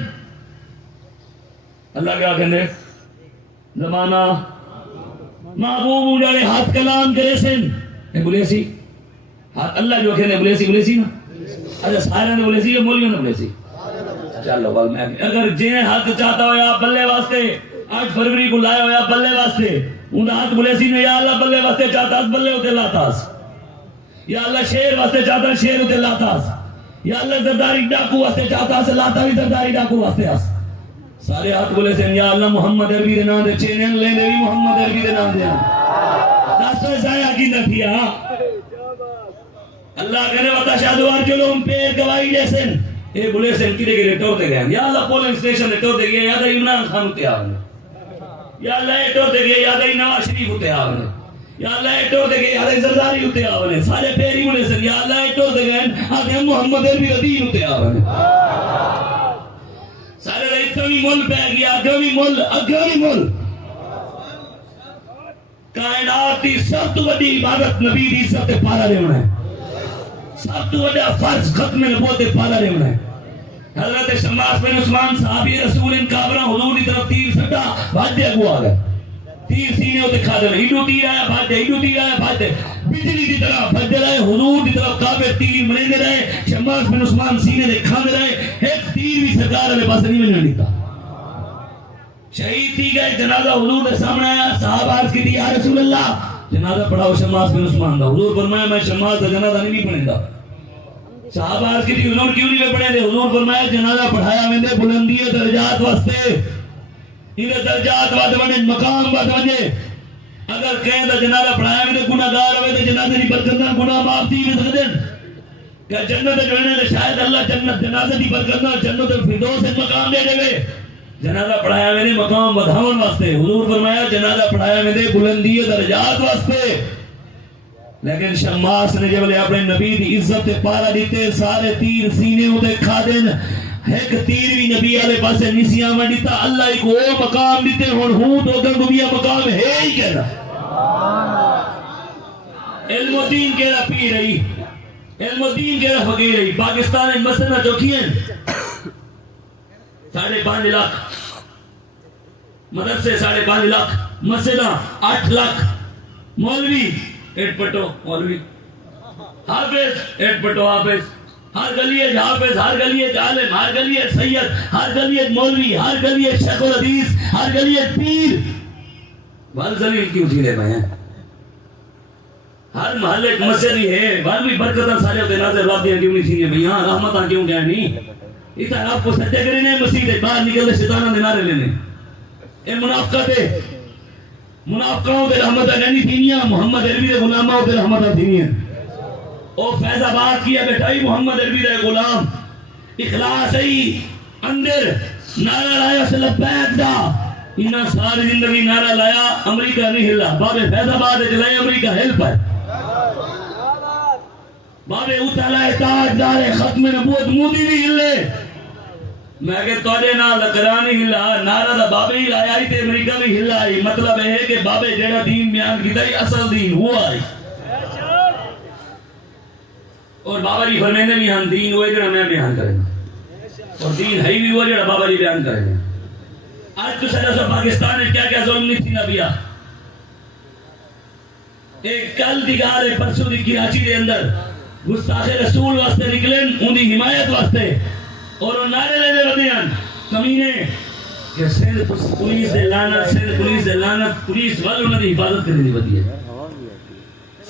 اللہ کیا کہنے زمانہ محبوب جڑے ہاتھ کلام کرے سن. اے بولے سی اللہ جو کہنے بولے سی نا. اچھا سارے نے بولے سی یا مولیوں نے بولے سی؟ چلو بل میں اگر جنہیں ہاتھ چاہتا ہویا بلے واسطے 8 فروری کو لائے ہویا بلے واسطے انہا ہاتھ بولے سی نے یا اللہ بلے واسطے چاہتا اس بلے ہوتے لاتاس، یا اللہ شیر واسطے چاہتا شیر ہوتے لاتاس، یا اللہ زرداری ڈاکو واسطے چاہتا اس لاتا بھی زرداری ڈاکو واسطے اس. سارے ہاتھ بولے سے یا اللہ محمد عربی دے نام دے چینل لے دے بھی محمد عربی دے نام دے. داسو ایسا کی نہ تھیا اللہ کہنے وطا شادوار چلو ہم پیر گواہی جیسن. اے بولے سے کیڑے گرے ٹورتے گئے یا اللہ پولنگ سٹیشن دے ٹورتے گئے یاد ہے عمران خان تے آونے، یا اللہ اے ٹورتے گئے یاد ہے نواز شریف تے آونے، یا اللہ اے ٹورتے گئے یاد ہے زرداری تے آونے. سارے پیری بولے سے یا اللہ اے ٹورتے گئے آگے محمد عربی دین تے آونے. سارے دا اتنی مل پہ گیا اگمی مل کائنات دی سب تو بڑی عبادت نبی دی عزت تے پارا رہنا ہے. سب تو بڑا فرض ختم نبوت تے پارا رہنا ہے. حضرت شماس بن عثمان صحابی رسول ان کابرہ حضور دی طرف تیر سٹا بھاج دے اگو آگئے. تیر سینے ہوتے کھا دے ہیڈو تیر آیا بھاج دے، ہیڈو تیر آیا بھاج دے، بجلی دی طرح بھاج دے رہے. حضور دی طرف کعبے تیر مرین دے رہے. شماس بن عثمان سینے دے کھا دے رہے. ایک تیر بھی سرکار علیہ پاس نہیں میں نہیں شہید تھی گئے. جنازہ حضور دے سامنے آیا. صحابہ عرض کی تھی یا رسول اللہ جنازہ پڑھاؤ شماس بن عثمان دا. حضور فرمایا میں شماس دا جنازہ نہیں پڑھیں گا. صحابہ عرض کی تھی حضور کیوں نہیں پڑھیں دے؟ حضور فرمایا جنازہ پڑھایا میں دے بلندی درجات واسطے، انہیں درجات واسطے بنے مقام واسطے بنے. اگر کہیں دا جنازہ پڑھایا میں دے گناہگار ہوئے دے جنازہ نہیں برکتنا گناہ معاف تھی میں سکتے کہ جنت جو ہے نا شاید اللہ جنت جنازہ نہیں برکتنا جنت الفردوس سے مقام دے دے. جنازہ پڑھایا میں نے مقام بدھاون واسطے. حضور فرمایا جنازہ پڑھایا میں نے بلندی درجات واسطے. لیکن شماس نے جب اپنے نبی دی عزت تے پارا دیتے سارے تیر سینے ہوتے کھا دین. ایک تیر بھی نبی والے پاسے نہیں آمن دیتا. اللہ ایک وہ مقام دیتے ہوں تو اگر نبیہ مقام ہے ہی کہنا. علم و دین کہنا پی رہی، علم و دین کہنا فقیر رہی. پاکستان مسئلہ چوکھیں 5.5 لاکھ مدرسے 5.5 لاکھ مسجدہ 8 لاکھ مولوی 8 پٹو مولوی حافظ 8 پٹو حافظ. ہر گلیت حافظ، ہر گلیت عالم، ہر گلیت سید، ہر گلیت مولوی، ہر گلیت شیخ الحدیث، ہر گلیت پیر. بال زلیل کیوں تھی رہے ہیں؟ ہر محلے ایک مسجد ہی ہے. بال بھی برکتہ سارے ہوتے ناظر رب دیا کیوں نہیں تھی بھئی ہاں رحمتہ کیوں گیا نہیں؟ اتنا آپ کو سجدہ کرنے مسجد ہے باہر نکلنے شیطانہ دینارے لینے. اے منافقت ہے. منافقوں دے رحمتہ نہیں تھینیاں. محمد عربی دے غلامہ دے رحمتہ تھینیاں. او فیض آباد کیا بیٹھائی محمد عربی دے غلام اخلاص ہی اندر نعرہ لایا سے لبیک دا. انہاں ساری زندگی نعرہ لایا امریکہ نہیں ہلا. بابے فیض آباد جلائے امریکہ ہل پر. بابے اتالائے تاجدار ختم نبوت مودی بھی ہلے. میں کہ توڑے نہ لکرانی ہلا نعرہ دا بابے ہی لایا ہی تے امریکہ بھی ہلا ہی. مطلب ہے کہ بابے جیڑا دین بیان کیتا ہی اصل دین ہوا ہی. اور بابا جی فرمیندے بھی ہم دین ہوئے جڑا میں بیان کریں اور دین ہے بھی ہوئے جڑا بابا جی بیان کریں. آج تو سارا سب پاکستان میں کیا کیا ظلم نہیں تھی نبیا. ایک کل دی گال ہے پرسوں دی کراچی دے اندر گستاخ رسول واسطے نکلیں ان دی حمایت واسطے اور وہ نعرے لینے ودے ہیں کمینے کہ سندھ پولیس دے لعنت سندھ پولیس دے لعنت پولیس والوں انہاں دی حفاظت کرنے ودی ہے.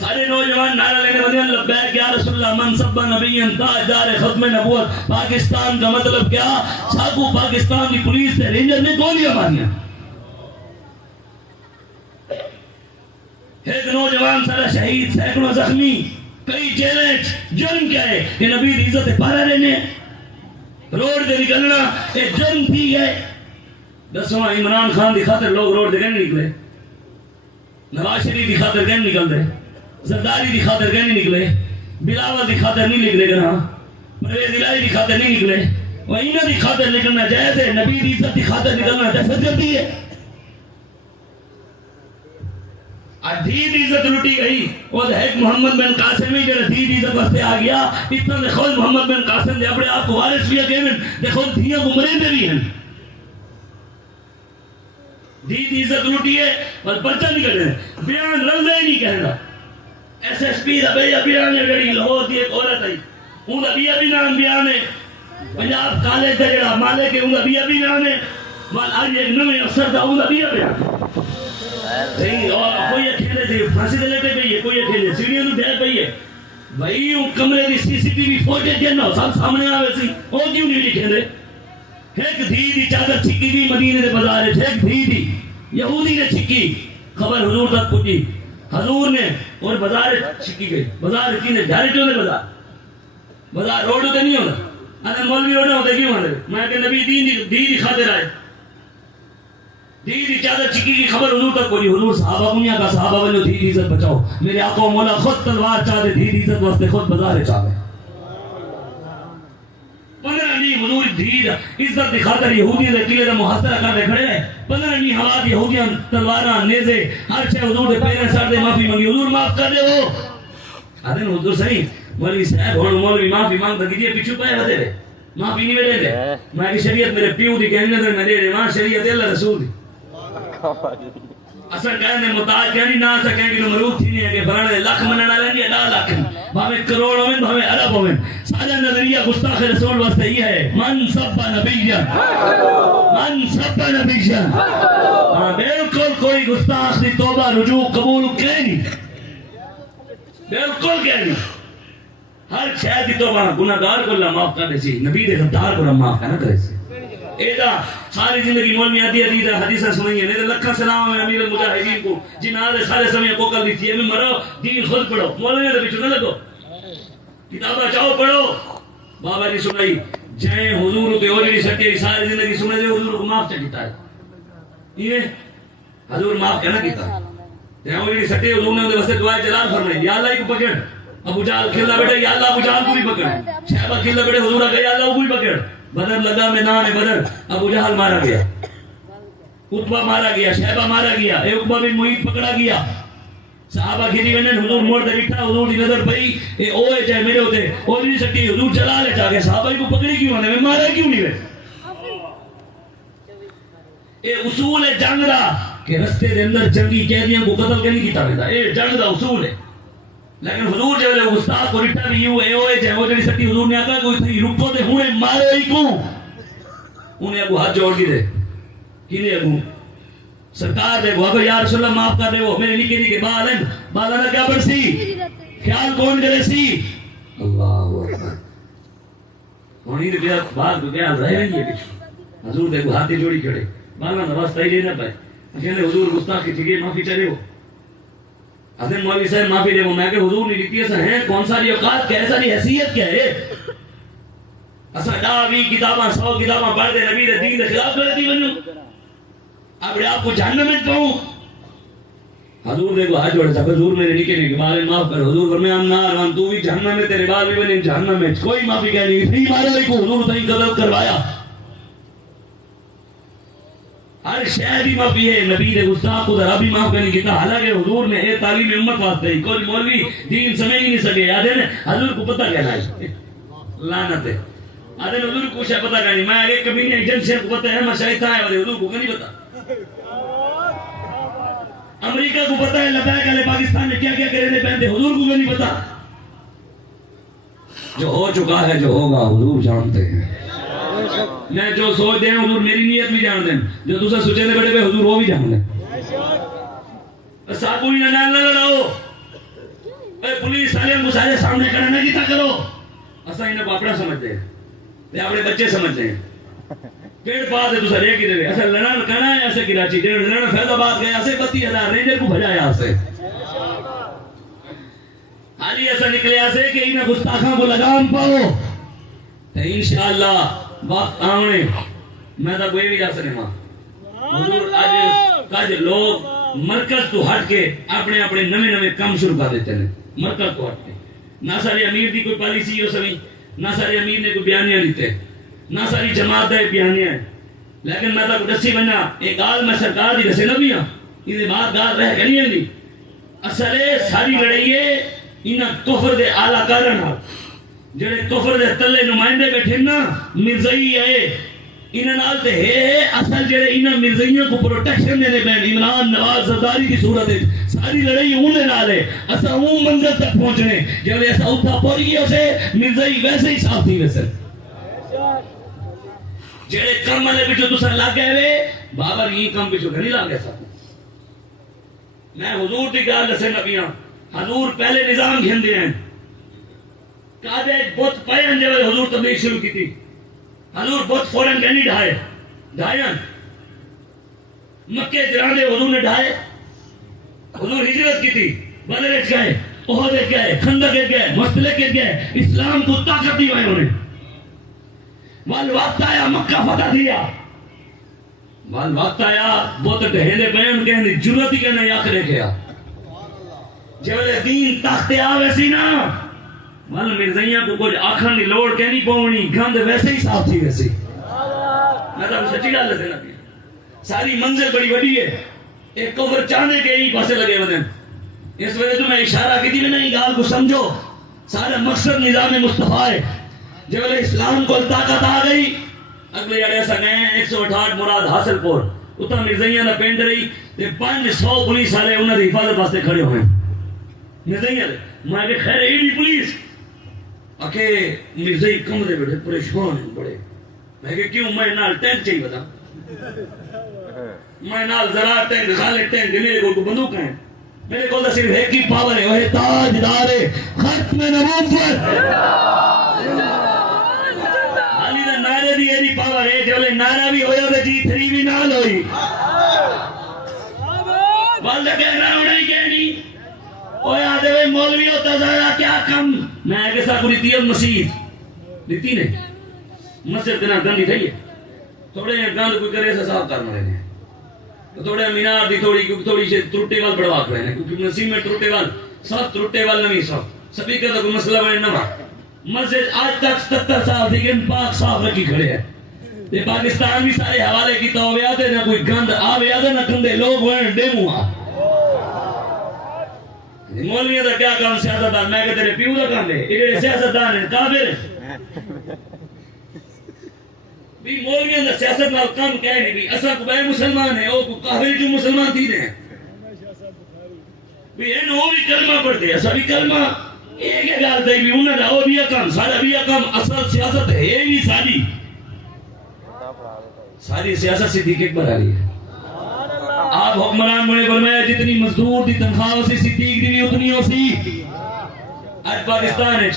سارے نوجوان نعرہ لینے ودے ہیں لبیک یا رسول اللہ من سب نبی تاجدار ختم نبوت. پاکستان کا مطلب کیا؟ ساکو پاکستان دی پولیس تے رینجر نے گولیاں ماریاں. ایک نوجوان سارا شہید سینکڑوں زخمی کئی چیلنج جرم کیا ہے کہ نبی دی عزت پارا رہنے روڈ دے نکلنا ایک جرم تھی ہے. دسواں عمران خان دی خاطر لوگ روڈ دے گئے نکلے, نواز شریف دی خاطر گئے نکل دے, زرداری دی خاطر گئے نہیں نکلے, بلاول دی خاطر نہیں نکلے گنا, پرویز الہی دی خاطر نہیں نکلے. وہ انہاں دی خاطر نکلنا جائز ہے, نبی دی عزت دی خاطر نکلنا دہشت گردی ہے. دھی دی عزت لٹی گئی اور ایک محمد بن قاسم ہی جڑا دھی دی عزت واسطے آ گیا. اتنا دے خود محمد بن قاسم دے اپنے آپ کو وارث بھی ہے دے خود دھیاں کو مرے بھی ہیں. دھی دی عزت لٹی ہے اور پرچہ نہیں کرنے بیان رلدہ ہی نہیں کہنا. ایس ایس پی دا بھیا بیان ہے جڑی لاہور دی ایک عورت ہے اون دا بیا بھی نام بیان ہے. پنجاب کالج دا جڑا مالک ہے اون دا بیا بھی نام ہے. مال آج ایک نویں افسر دا اون دا بیا بیان صحیح. اور کوئی اکھیلے تھے پھانسی دے لیتے پئی ہے, کوئی اکھیلے سیڑھیاں تو ڈھیر پئی ہے. بھائی اون کمرے دی سی سی ٹی وی فوٹیج جنو سب سامنے آوے سی او کیوں نہیں لکھے دے. ایک دھی دی چادر چھکی دی مدینے دے بازار وچ, ایک دھی دی یہودی نے چھکی, خبر حضور تک پہنچی, حضور نے اور بازار چھکی گئی. بازار کی نے جھاڑی چوں دے بازار روڈ تے نہیں ہوندا. انا مولوی روڈ ہوندے کیوں ہوندے؟ میں کہ نبی دین دی خاطر آئے. دھی دی چادر چھکی کی خبر حضور تک پہنچی. حضور صحابہ دنیا کا صحابہ بنو دھی دی عزت بچاؤ. میرے آقا مولا خود تلوار چاہتے دھی دی عزت واسطے خود بازار چاہتے. 15 نہیں حضور دھی عزت دی خاطر یہودی دے قلعے دا محاصرہ کرنے کھڑے ہیں. 15 نہیں ہوا دی یہودیاں تلواراں نیزے ہر شے حضور دے پیریں سر دے معافی منگی. حضور معاف کر دے. وہ آدھے حضور صحیح مولوی صاحب ہن مولوی معافی مانگدا کہ پیچھے پے ودے معافی نہیں ویلے دے. میں کہ شریعت میرے پیو دی کہنے تے میرے ایمان شریعت اللہ رسول دی اصل کہنے محتاج کہنی نہ سکیں کہ مرود تھی نہیں ہے کہ برانے لاکھ مننا لینی ہے 10 لاکھ بھاویں کروڑ ہوئیں بھاویں ارب ہوئیں. سارا نظریہ گستاخ رسول واسطے یہ ہے من سب نبیًا من سب نبیًا. ہاں بالکل کوئی گستاخ دی توبہ رجوع قبول کرے نہیں, بالکل کہہ نہیں. ہر شاید دی توبہ گناہگار کو اللہ معاف کرنے سی, نبی دے غدار کو اللہ معاف کرنا کرے سی. ایدہ ساری زندگی مولوی آدھی حدیثہ حدیثہ سنائیں نہیں تو لکھا سلام ہے امیر المجاہدین کو جنہاں سارے سمے کوکل دی تھی. ہمیں مرو دین خود پڑھو, مولوی دے پیچھے نہ لگو, کتابہ چاہو پڑھو. بابا جی سنائی جائیں حضور تے اوجڑی سٹی ساری زندگی سنے دے حضور کو معاف چکیتا ہے. یہ حضور معاف کہنا کیتا ہے اوجڑی سٹی حضور نے اندے واسطے دعائے جلال فرمائی یا اللہ کو پکڑ. ابو جہل کھیلا بیٹھے یا اللہ ابو جہل کو بھی پکڑ. شہبہ کھیلا بیٹھے حضور آگے یا اللہ کو بھی پکڑ. بدر لگا میدان بدر ابو جہل مارا گیا, عتبہ مارا گیا, شہبہ مارا گیا, عقبہ بن معیط پکڑا گیا. صحابہ گھری ونے حضور موڑ دے بیٹھا حضور دی نظر پئی اے اوے چاہے میرے ہوتے او نہیں سکتی حضور چلا لے جا کے صحابہ کو پکڑی کیوں نے مارا کیوں نہیں وے. اے اصول ہے جنگ دا کہ رستے دے اندر جنگی قیدیاں کو قتل کرنے کی تابع دا, اے جنگ دا اصول ہے. لیکن حضور جو ہے استاد کو رٹا بھی ہوئے ہوئے چاہے وہ جڑی سٹی حضور نے آکا کوئی تھی رکو تے ہونے مارے ہی کو انہیں اگو ہاتھ جوڑ دی دے کینے اگو سرکار دے گو یا رسول اللہ معاف کر دے. وہ میرے نکے نکے بالن بالانا کیا برسی خیال کون کرے سی اللہ اکبر. ہونی دے کیا بات کو کیا رہے نہیں ہے کچھ. حضور دے گو ہاتھ جوڑی کھڑے بالانا راستہ ہی نہ پائے. کہنے حضور گستاخی ٹھیک معافی چاہے ہو. حضرت مولوی صاحب معافی دے. وہ میں کہ حضور نہیں لکھی ایسا ہے کون سا اوقات کیا ایسا نہیں حیثیت کیا ہے. اسا 20 کتاباں 100 کتاباں پڑھ دے نبی دے دین دے خلاف کرتی بنو اپنے آپ کو جہنم میں پاؤں. حضور دے کو ہاتھ جوڑے صاحب حضور میرے نکے نہیں بال معاف کر. حضور فرمایا نار وان تو بھی جہنم میں تیرے بال بھی بنے جہنم میں کوئی معافی کہہ نہیں. نہیں مارا کو حضور تئی غلط کروایا. ہر شہر ہی معافی ہے. نبی نے گستاخ کو ذرا بھی معاف نہیں کیتا. حالانکہ حضور نے اے تعلیم امت واسطے ہی کوئی مولوی دین سمجھ ہی نہیں سکے. یاد ہے نا حضور کو پتہ کیا ہے لعنت ہے. آدھے حضور کو کچھ پتہ نہیں. میں آگے کبھی نہیں ایجنسی کو پتہ ہے مشاہد تھا ہے حضور کو نہیں پتہ. امریکہ کو پتہ ہے لبیک والے پاکستان میں کیا کیا کرنے پہنتے حضور کو نہیں پتہ. جو ہو چکا ہے جو ہوگا حضور جانتے ہیں. میں جو سوچ دیں حضور میری نیت بھی جان دیں. جو دوسرا سوچے دے بڑے بے حضور وہ بھی جان دیں. ساکو ہی نہ لڑاؤ. اے پولیس والے کو سارے سامنے کھڑا نہ کیتا کرو. اسا انہیں اپنا سمجھتے ہیں تے اپنے بچے سمجھتے ہیں. پیڑ پا دے دوسرا رے کی دے ایسا لڑن کنا ہے ایسے کراچی دے لڑن فیض آباد گئے ایسے 32,000 رینجر کو بھجایا سے. حالی ایسا نکلے ایسے کہ انہیں گستاخاں کو لگام پاؤ تو انشاءاللہ وقت آنے میں تو کوئی بھی جا سکے ماں. حضور آج لوگ مرکز تو ہٹ کے اپنے اپنے نوے کام شروع کر دیتے ہیں. مرکز تو ہٹ کے نہ سارے امیر دی کوئی پالیسی ہو سوی نہ سارے امیر نے کوئی بیانیاں لیتے نہ ساری جماعت ہے بیانیاں ہیں. لیکن میں تو دسی بنا ایک گال میں سرکار دی دسے نہ بھی ہاں یہ بات گال رہ گئی ہے. اصل ساری لڑائی ہے انہاں کفر دے اعلیٰ کارن جڑے کفر دے تلے نمائندے بیٹھے نا مرزائی ہے انہاں نال تے ہے. اصل جڑے انہاں مرزائیوں کو پروٹیکشن دینے پین عمران نواز زرداری کی صورت ہے. ساری لڑائی انہیں نال ہے. اسا اون منزل تک پہنچنے جب ایسا اتھا پوری گیا اسے مرزائی ویسے ہی صاف تھی ویسے جڑے کم والے پچھو دوسرا لاگ گئے وے بابر یہ کم پچھو گھنی لاگ گئے ساتھ. میں حضور دی گال دسے نبیاں حضور پہلے نظام گھن دے ہیں کعبے بہت پائے جب حضور تبلیغ شروع کی تھی. حضور بہت فوراں گھنی ڈھائے مکے جراندے حضور نے ڈھائے. حضور ہجرت کی تھی بدر گئے احد گئے خندق گئے مستلق گئے اسلام کو طاقت دی ہوئے انہیں. وال وقت آیا مکہ فتح دیا. وال وقت آیا بہت ڈھیلے بیان کہنے جرت ہی کہنے آخرے گیا جب دین تختے آوے سی نا وال مرزائیاں کو کچھ آکھن دی لوڑ کہنی پاؤنی گند ویسے ہی صاف تھی ویسے. میں تو سچی گل دسے نا ساری منزل بڑی بڑی ہے. ایک کفر چاہنے کے ہی پاسے لگے ودن. اس وجہ تو میں اشارہ کی تھی میں نہیں گال کو سمجھو سارا مقصد نظام مصطفیٰ ہے. جب اسلام کو طاقت آ گئی اگلے جڑے ایسا گئے 168 مراد حاصل پور اتنا مرزائیاں دا پینڈ رہی تے 500 پولیس والے انہاں دی حفاظت واسطے کھڑے ہوئے مرزائیاں دے. میں کہ خیر ایڈی پولیس آکے مرزائی کم دے بیٹھے پریشان ہیں بڑے. میں کہ کیوں میں نال ٹینک چاہیے بتا میں نال ذرا ٹینک خالد ٹینک میرے کو بندوق ہیں میرے کو صرف ایک ہی پاور ہے وہ ہے تاجدار ختم نبوت. علی دا نعرے دی ایڈی پاور ہے جو نعرہ بھی ہویا تے جی 3 بھی نال ہوئی والدہ کہنا ہونا ہی کہنی اوہ آدھے وے مولوی ہوتا زیادہ کیا کم. میں کیسا کو لیتی ہے مسجد لیتی نے مسجد کنا گندی تھی ہے تھوڑے گند کوئی کرے ایسا صاف کرنا رہنے تھوڑے مینار دی تھوڑی سے ترٹے وال بڑھوا کر رہنے کیونکہ نصیب میں ترٹے وال سب ترٹے وال نہیں سب سبھی کا تو کوئی مسئلہ بنے نہ مسجد آج تک 77 سال تھی کہ پاک صاف رکھی کھڑے ہیں. یہ پاکستان بھی سارے حوالے کی تو ہوئے آتے نہ کوئی گند آوے آتے نہ گندے لوگ ہوئے ڈیمو آ مولویوں دا کیا کام سیاستدان میں کہتے ہیں پیو دا کام ہے یہ سیاستدان ہیں کافر ہیں بھی مولویوں دا سیاست نال کام کہے نہیں بھی اسا کو بے مسلمان ہے او کو کافر جو مسلمان تھی نے بھی انہوں بھی کلمہ پڑھتے اسا بھی کلمہ یہ کیا گال دے بھی انہوں دا وہ بھی کام سارا بھی کام اصل سیاست ہے یہ بھی ساری سیاست صدیق اکبر آ رہی ہے. آپ حکمران بنے فرمایا جتنی مزدور دی تنخواہ سی صدیق دی بھی اتنی ہو سی. آج پاکستان ہے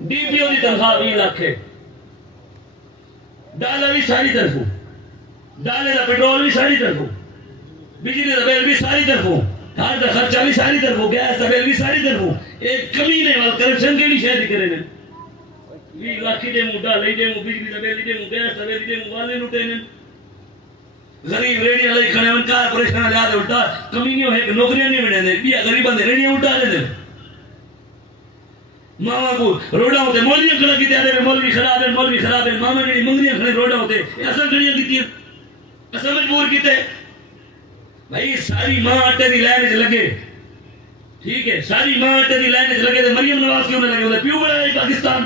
ڈی پی او دی تنخواہ 20 لاکھ ہے ڈالر بھی ساری طرفوں ڈالر دا پیٹرول بھی ساری طرفوں بجلی دا بل بھی ساری طرفوں گھر دا خرچہ بھی ساری طرفوں گیس دا بل بھی ساری طرفوں. ایک کمینے وال کرپشن کے لیے شاید کرے نے 20 لاکھ دے منہ ڈالے دے منہ بجلی دا بل دے منہ گیس دا بل دے منہ والے لوٹے نے غریب ریڑی والے کھڑے ہیں کارپوریشن والے آدھے الٹا کمینیوں ہے کہ نوکریاں نہیں ملے دے بیا غریباں دے ریڑیاں الٹا دے ماما کو روڈا ہوتے مولویاں کھڑا کیتے آدھے مولوی خراب ہے ماما نے منگریاں کھڑے روڈا ہوتے ایسا کھڑیاں کیتی ہیں اسا مجبور کیتے بھائی ساری ماں آٹے دی لائن وچ لگے ٹھیک ہے ساری ماں آٹے دی لائن وچ لگے تے مریم نواز کیوں نہ لگے وہ پیو بڑا ہے پاکستان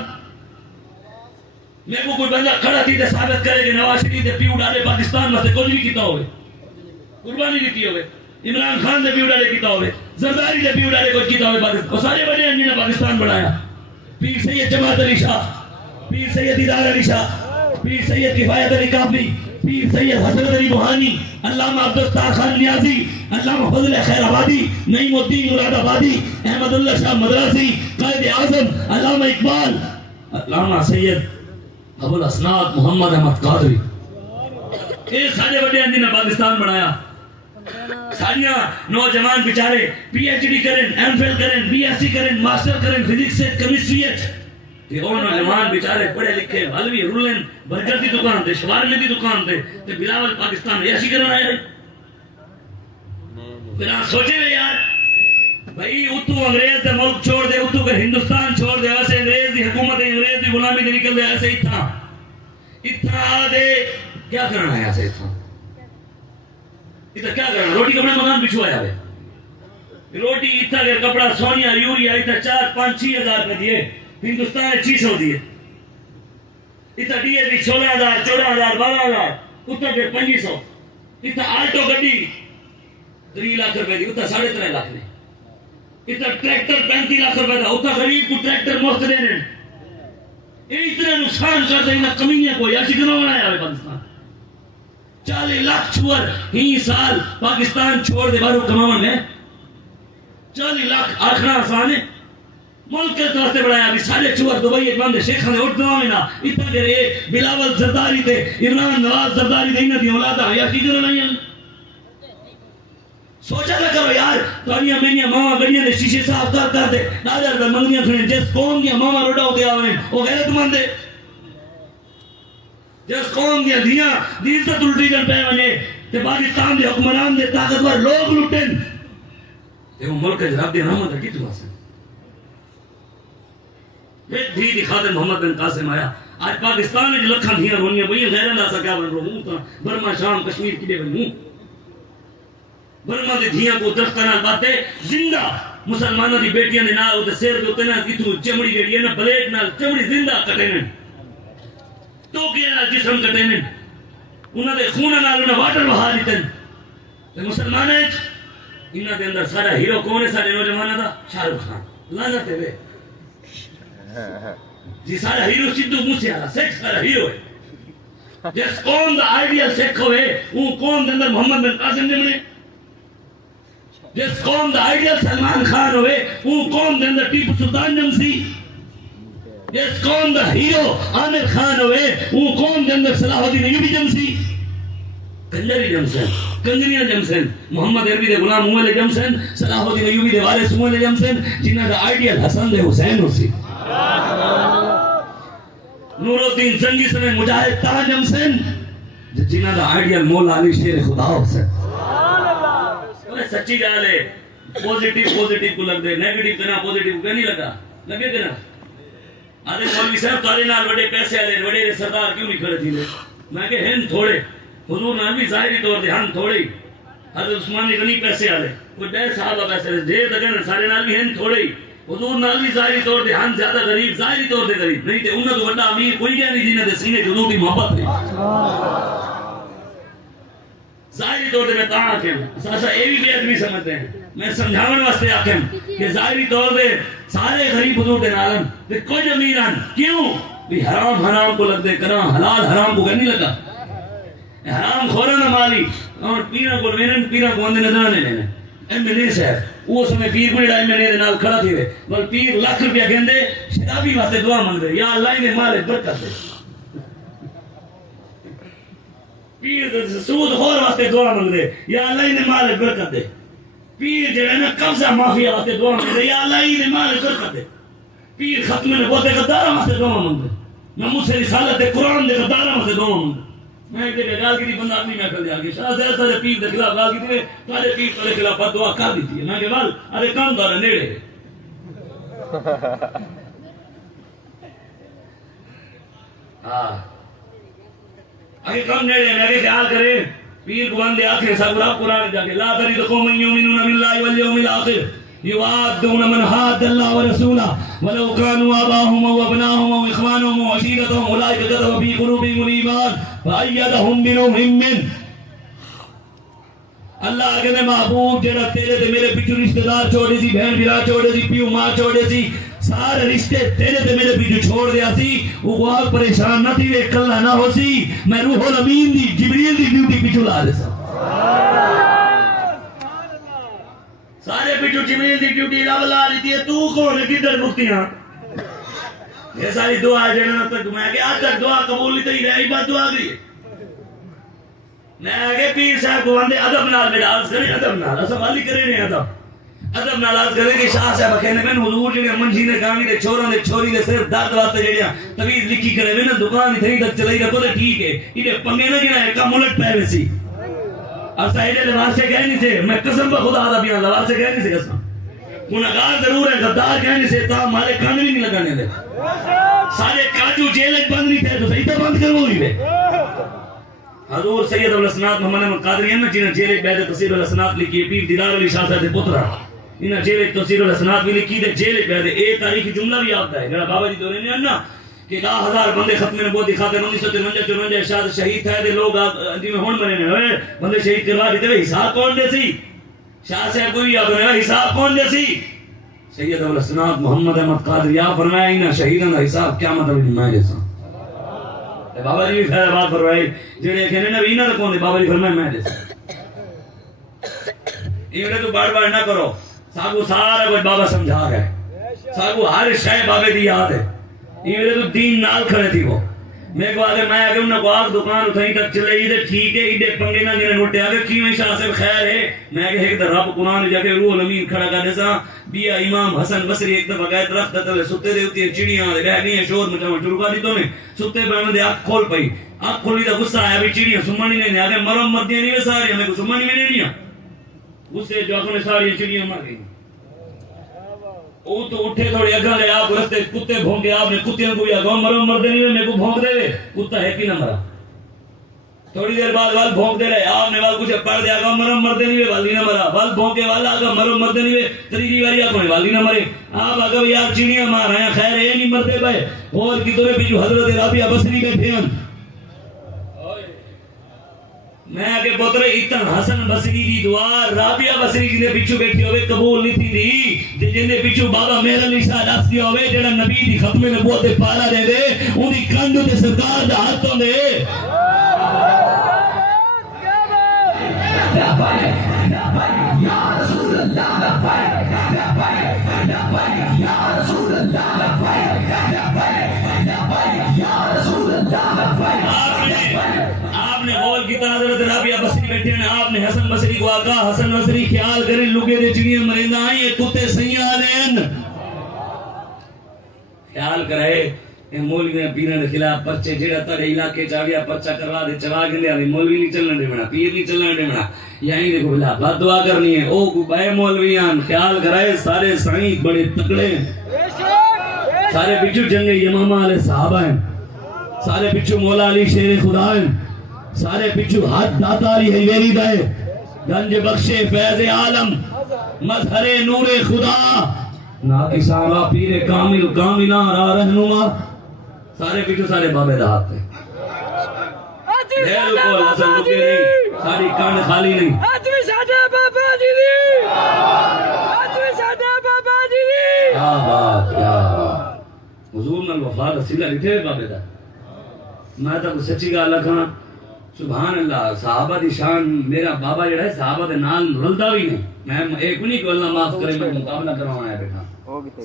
میں کو کوئی بندہ کھڑا تھی تے ثابت کرے کہ نواز شریف دے پیو ڈالے پاکستان واسطے کچھ نہیں کیتا ہوئے قربانی دیتی ہوئے عمران خان دے پیو ڈالے کیتا ہوئے زرداری دے پیو ڈالے کچھ کیتا ہوئے پاکستان وہ سارے بڑے ہیں جنہوں نے پاکستان بنایا پیر سید جماعت علی شاہ پیر سید دیدار علی شاہ پیر سید کفایت علی کافی پیر سید حسرت علی بوہانی علامہ عبدالستار خان نیازی علامہ فضل خیر آبادی نعیم الدین مراد آبادی احمد اللہ شاہ مدراسی قائد اعظم علامہ اقبال علامہ سید ابو الاسناد محمد احمد قادری یہ سارے بڑے ہیں جنہیں پاکستان بنایا ساریاں نوجوان بیچارے پی ایچ ڈی کریں ایم فل کریں بی ایس سی کریں ماسٹر کریں فزکس سے کیمسٹری کہ وہ نوجوان بیچارے پڑھے لکھے حلوی رولن برگر دی دکان تے شوارمے دی دکان تے بلاول پاکستان ایسی کرنا آئے پھر آپ سوچے ہوئے یار بھائی اتو انگریز دے ملک چھوڑ دے اتو کر ہندوستان چھوڑ دے ایسے انگریز دی حکومت انگریز دی غلامی دے نکل دے ایسے اتھا دے کیا کرنا ہے ایسے اتھا کیا کرنا روٹی کپڑے مکان بچھو آیا ہوئے روٹی اتھا کر کپڑا سونیا یوریا اتھا 4-5-6 ہزار پہ دیئے ہندوستان 600 دیئے اتھا دیئے بھی 16,000 14,000 12,000 اتھا پھر 500 اتھا آلٹو گڈی 3 لاکھ روپے دی اتھا 3.5 لاکھ نے اتھا ٹریکٹر 35 لاکھ روپے دا اتھا غریب کو ٹریکٹر مفت دینے اتنے نقصان کر دیں نہ کمیاں کوئی ایسی کنوں بنایا ہے پاکستان 40 لاکھ چھوڑ ہی سال پاکستان چھوڑ دے بارو کماون میں 40 لاکھ آخرا آسان ہے ملک کے طرف بڑھایا ابھی سارے چھوڑ دبئی ایک بندے شیخ نے اٹھ دوا میں نا اتنا کہ بلاول زرداری تے عمران نواز زرداری تے انہاں دی اولاد آ یا کی جنوں نہیں ہیں سوچا نہ کرو یار تانیاں میاں ماما گڑیاں دے شیشے صاف کر دے نادر دے منگیاں کھڑے جس قوم دی ماما روڈا ہوتے آویں او غیرت مند ہے جس قوم دی دھیاں دی عزت الٹی جن پے ونے تے پاکستان دے حکمران دے طاقتور لوگ لٹن تے او ملک دے رب دی رحمت کی تو واسطے ایک دھی دی خادم محمد بن قاسم آیا آج پاکستان وچ لکھاں دھیاں رونیاں بھئی غیر اللہ سا کیا بن رو ہوں تا برما شام کشمیر کدے بن ہوں برما دے دھیاں کو درختاں نال باتے زندہ مسلماناں دی بیٹیاں دے نال او سر دے اوتے نا کتھوں چمڑی جڑی ہے نا بلیڈ نال چمڑی زندہ کٹے نے ٹوکے نال جسم کٹے نے انہاں دے خون نال انہاں واٹر بہا دتن تے مسلماناں وچ انہاں دے اندر سارا ہیرو کون ہے سارے نوجواناں دا شاہ رخ خان لعنت ہے جی سارا ہیرو سدھو موسے والا سکھ سارا ہیرو ہے جس قوم دا آئیڈیل سکھ ہوئے وہ قوم دے اندر محمد بن قاسم نے بنے جس قوم دا آئیڈیل سلمان خان ہوئے وہ قوم دے اندر ٹیپو سلطان جمسی جس قوم دا ہیرو عامر خان ہوئے وہ قوم دے اندر صلاح الدین ایوبی جمسی کنجری جمسن کنجریاں جمسن محمد عربی دے غلام عمر جمسن صلاح الدین ایوبی دے وارث عمر جمسن جنہاں دا آئیڈیل حسن دے حسین ہوسی نور الدین زنگی سمیں مجاہد تاہ جمسن جنہاں دا آئیڈیل مولا علی شیر خدا حسین سچی گال ہے پوزیٹیو کو لگ دے نیگیٹیو کنا پوزیٹیو کو نہیں لگا لگے کنا آدھے مولوی صاحب تارے نال بڑے پیسے آلے بڑے سردار کیوں نہیں کھڑے تھی لے میں کہ ہن تھوڑے حضور نال بھی ظاہری طور دے ہن تھوڑے حضرت عثمان نے کنی پیسے آلے کوئی ڈے صحابہ پیسے دے دگن سارے نال بھی ہن تھوڑے حضور نال بھی ظاہری طور دے ہن زیادہ غریب ظاہری طور دے غریب نہیں تے انہاں تو بڑا امیر کوئی گیا نہیں جنہاں دے سینے حضور دی محبت تھی ظاہری طور دے میں کہاں آکھیں اسا اے بھی بے ادبی سمجھتے ہیں میں سمجھاون واسطے آکھیں کہ ظاہری طور دے سارے غریب حضور دے نالن تے کچھ امیران کیوں بھی حرام حرام کو لگ دے کرا حلال حرام کو نہیں لگا حرام خورا نہ مالی اور پیرا کو وینن پیرا کو اندے نظر نہیں لینے ایم ایل اے صاحب وہ سمے پیر کو ایم ایل اے دے نال کھڑا تھی بل پیر لاکھ روپیہ گھندے شرابی واسطے دعا مانگ دے یا اللہ نے مال برکت دے پیر سود خور واسطے دعا مانگ دے یا اللہ نے مال برکت دے پیر جو ہے نا قبضہ مافیا واسطے دعا مانگ دے یا اللہ نے مال برکت دے پیر ختم نے بہتے غدارہ واسطے دعا مانگ دے میں مجھ سے رسالت قرآن دے غدارہ واسطے دعا مانگ دے میں ایک دے گال کی دی بندہ اپنی محفل دے آگے شاہ زیادہ سارے پیر دے خلاف گال کی دی تارے پیر تارے خلاف پر دعا کر دیتی ہے میں کہ بال ارے کام دارے نیڑے آگے کام نیڑے میں کہ خیال کرے پیر کو بندے آخر سب رب قرآن جا کے لا تجد قوما یؤمنون باللہ والیوم الآخر یوادون من حاد اللہ ورسولہ ولو كانوا آباءهم او ابناءهم او اخوانهم او عشیرتهم اولئک كتب في قلوبهم الایمان وأیدهم بروح منہ. اللہ کہنے محبوب جڑا تیرے تے میرے پیچھے رشتہ دار چھوڑے سی، بہن بھرا چھوڑے سی، پیو ماں چھوڑے سی، سارے رشتے تیرے تے میرے پیچھے چھوڑ دیا سی، وہ واق پریشان نہ تھی وے کلا نہ ہو سی، میں روح الامین دی جبریل دی ڈیوٹی پیچھے لا دے سا. سارے پیچھے جبریل دی ڈیوٹی رب لا لیتی ہے، تو کون ہے کدھر مفتیاں؟ یہ ساری دعا جڑا تک میں کہ آج تک دعا قبول نہیں تھی رہی بات دعا گئی. میں آگے پیر صاحب کو بندے ادب نال میرا عرض کریں، ادب نال اسا والی کرے نہیں ادب نال عرض کریں کہ شاہ صاحب کہنے میں حضور جڑے منجی نے گامی دے چھوڑاں دے چھوری دے صرف درد واسطے جڑیاں تویز لکھی کرے وے نا دکان تھی تک چلائی رکھو تے ٹھیک ہے، ایڈے پنگے نہ جڑا کم الٹ پے وے سی. اسا ایڈے لباس سے کہہ نہیں سے، میں قسم پر خدا دا بیان لباس سے کہہ نہیں سے قسم. گناہگار ضرور ہے، غدار کہہ نہیں سے، تا ہمارے کان بھی نہیں لگانے دے. سارے کاجو جیل بند نہیں تھے تو صحیح تو بند کرو ہی وے. حضور سید الاسناد محمد احمد قادری ہیں جنہیں جیل ایک بیدے تصویر الاسناد لکھی ہے، پیر دیدار علی شاہ صاحب پترہ انہیں جیل ایک تصویر الاسناد بھی لکھی ہے. جیل ایک بیدے ایک تاریخی جملہ بھی آتا ہے جڑا بابا جی دورے نے نا کہ 10,000 بندے ختم نبوت دکھاتے 1953 ارشاد شہید تھے دے لوگ جی میں ہون بنے نے ہوئے بندے شہید کروا دیتے ہوئے حساب کون دے سی؟ شاہ صاحب کوئی یاد ہوئے حساب کون دے سی؟ سید الاسناد محمد احمد قادری آپ فرمایا انہیں شہیدان دا حساب کیا مطلب میں جیسا. بابا جی بھی خیر بات فرمائے جڑے کہنے نبی نہ کون دے بابا جی فرمائے میں جیسا. ایوڑے تو بڑھ بڑھ نہ کرو، ساگو سارا کوئی بابا سمجھا گئے، ساگو ہر شے بابے دی یاد ہے. ایوڑے تو دین نال کھڑے تھی وہ. میں کو آگے میں آگے انہوں کو آگ دکان اتھائی تک چلے ایدے ٹھیک ہے ایدے پنگے نہ جنہیں نوٹے آگے کی میں شاہ صاحب خیر ہے. میں آگے ایک در رب قرآن جا کے روح الامین کھڑا کر دیسا بیا امام حسن بصری ایک دفعہ گئے درخت تلے ستے دے ہوتی ہے چڑیاں دے رہنی ہے شور مچاوہ شروع کر دی تو نے ستے پہ دے آنکھ کھول پئی آنکھ کھولی دا غصہ آیا بھی چڑیاں سمانی نہیں آگے مرم مردیاں نہیں ساری ہمیں کو سمانی میں نہیں غصے جو آنکھوں نے ساری چڑیاں مار گئی. وہ تو اٹھے تھوڑے اگاں لے آپ رستے کتے بھونکے آپ نے کتیاں کو بھی آگاں مرم مردے نہیں میں کو بھونک دے کتا ہے کی نہ مرا. تھوڑی دیر بعد وال بھونک دے رہے آپ نے وال کچھ پڑھ دیا آگاں مرم مردے نہیں والی نہ مرا. وال بھونکے والا آگاں مرم مردے نہیں تریجی واری آگاں والی نہ مرے. آپ آگاں یار چڑیاں مار رہے ہیں خیر یہ نہیں مردے پائے. اور کی طرح پیچھو حضرت رابعہ بصری بیٹھے ہیں. میں آگے پتر اتن حسن بصری دی دعا رابعہ بصری جی نے پیچھو بیٹھے ہوئے قبول نہیں تھی دی جن نے پیچھو بابا میرا نشاہ دس دیا ہوئے جڑا نبی دی ختم نبوت دے پارا دے دے ان دی کندو دے سرکار دا ہاتھوں دے. یا رسول اللہ یا رسول اللہ یا رسول اللہ. آپ نے غور کی طرح حضرت رابعہ بصری بیٹھے ہیں آپ نے حسن بصری کو آقا حسن بصری خیال کریں لگے دے چڑیاں مرندہ آئیں یہ کتے سیاں دین خیال کرے. مولوی نے پیران خلاف پرچے جیڑا تارے علاقے چاویا پرچہ کروا دے چوا گندے آنے مولوی نہیں چلنے دے بنا پیر نہیں چلنے دے بنا یعنی دیکھو بلا بات دعا کرنی ہے او کو بائے مولویان خیال کرائے سارے سائیں بڑے تکڑے ہیں سارے پچھو جنگ یمامہ علیہ صحابہ ہیں سارے پچھو مولا علی شیر خدا ہیں سارے پچھو حد داتاری حیویری دائے گنج بخش فیض عالم مظہر نور خدا ناکی سارا پیر کامل کاملہ را رہنما سارے پیچھو سارے بابے دا ہاتھ ہیں. دیر کو لسن رکے نہیں ساری کان خالی نہیں. آجوی ساڑھا بابا جی دی آجوی ساڑھا بابا جی دی. کیا بات کیا بات حضور نال وفاد اصیلہ لٹھے بابے دا. میں تک سچی گا اللہ کھانا سبحان اللہ صحابہ دی شان میرا بابا جڑا ہے صحابہ دے نال رلدہ بھی نہیں. میں ایک نہیں کہ اللہ معاف کرے میں مقابلہ کروانا ہے بیٹھا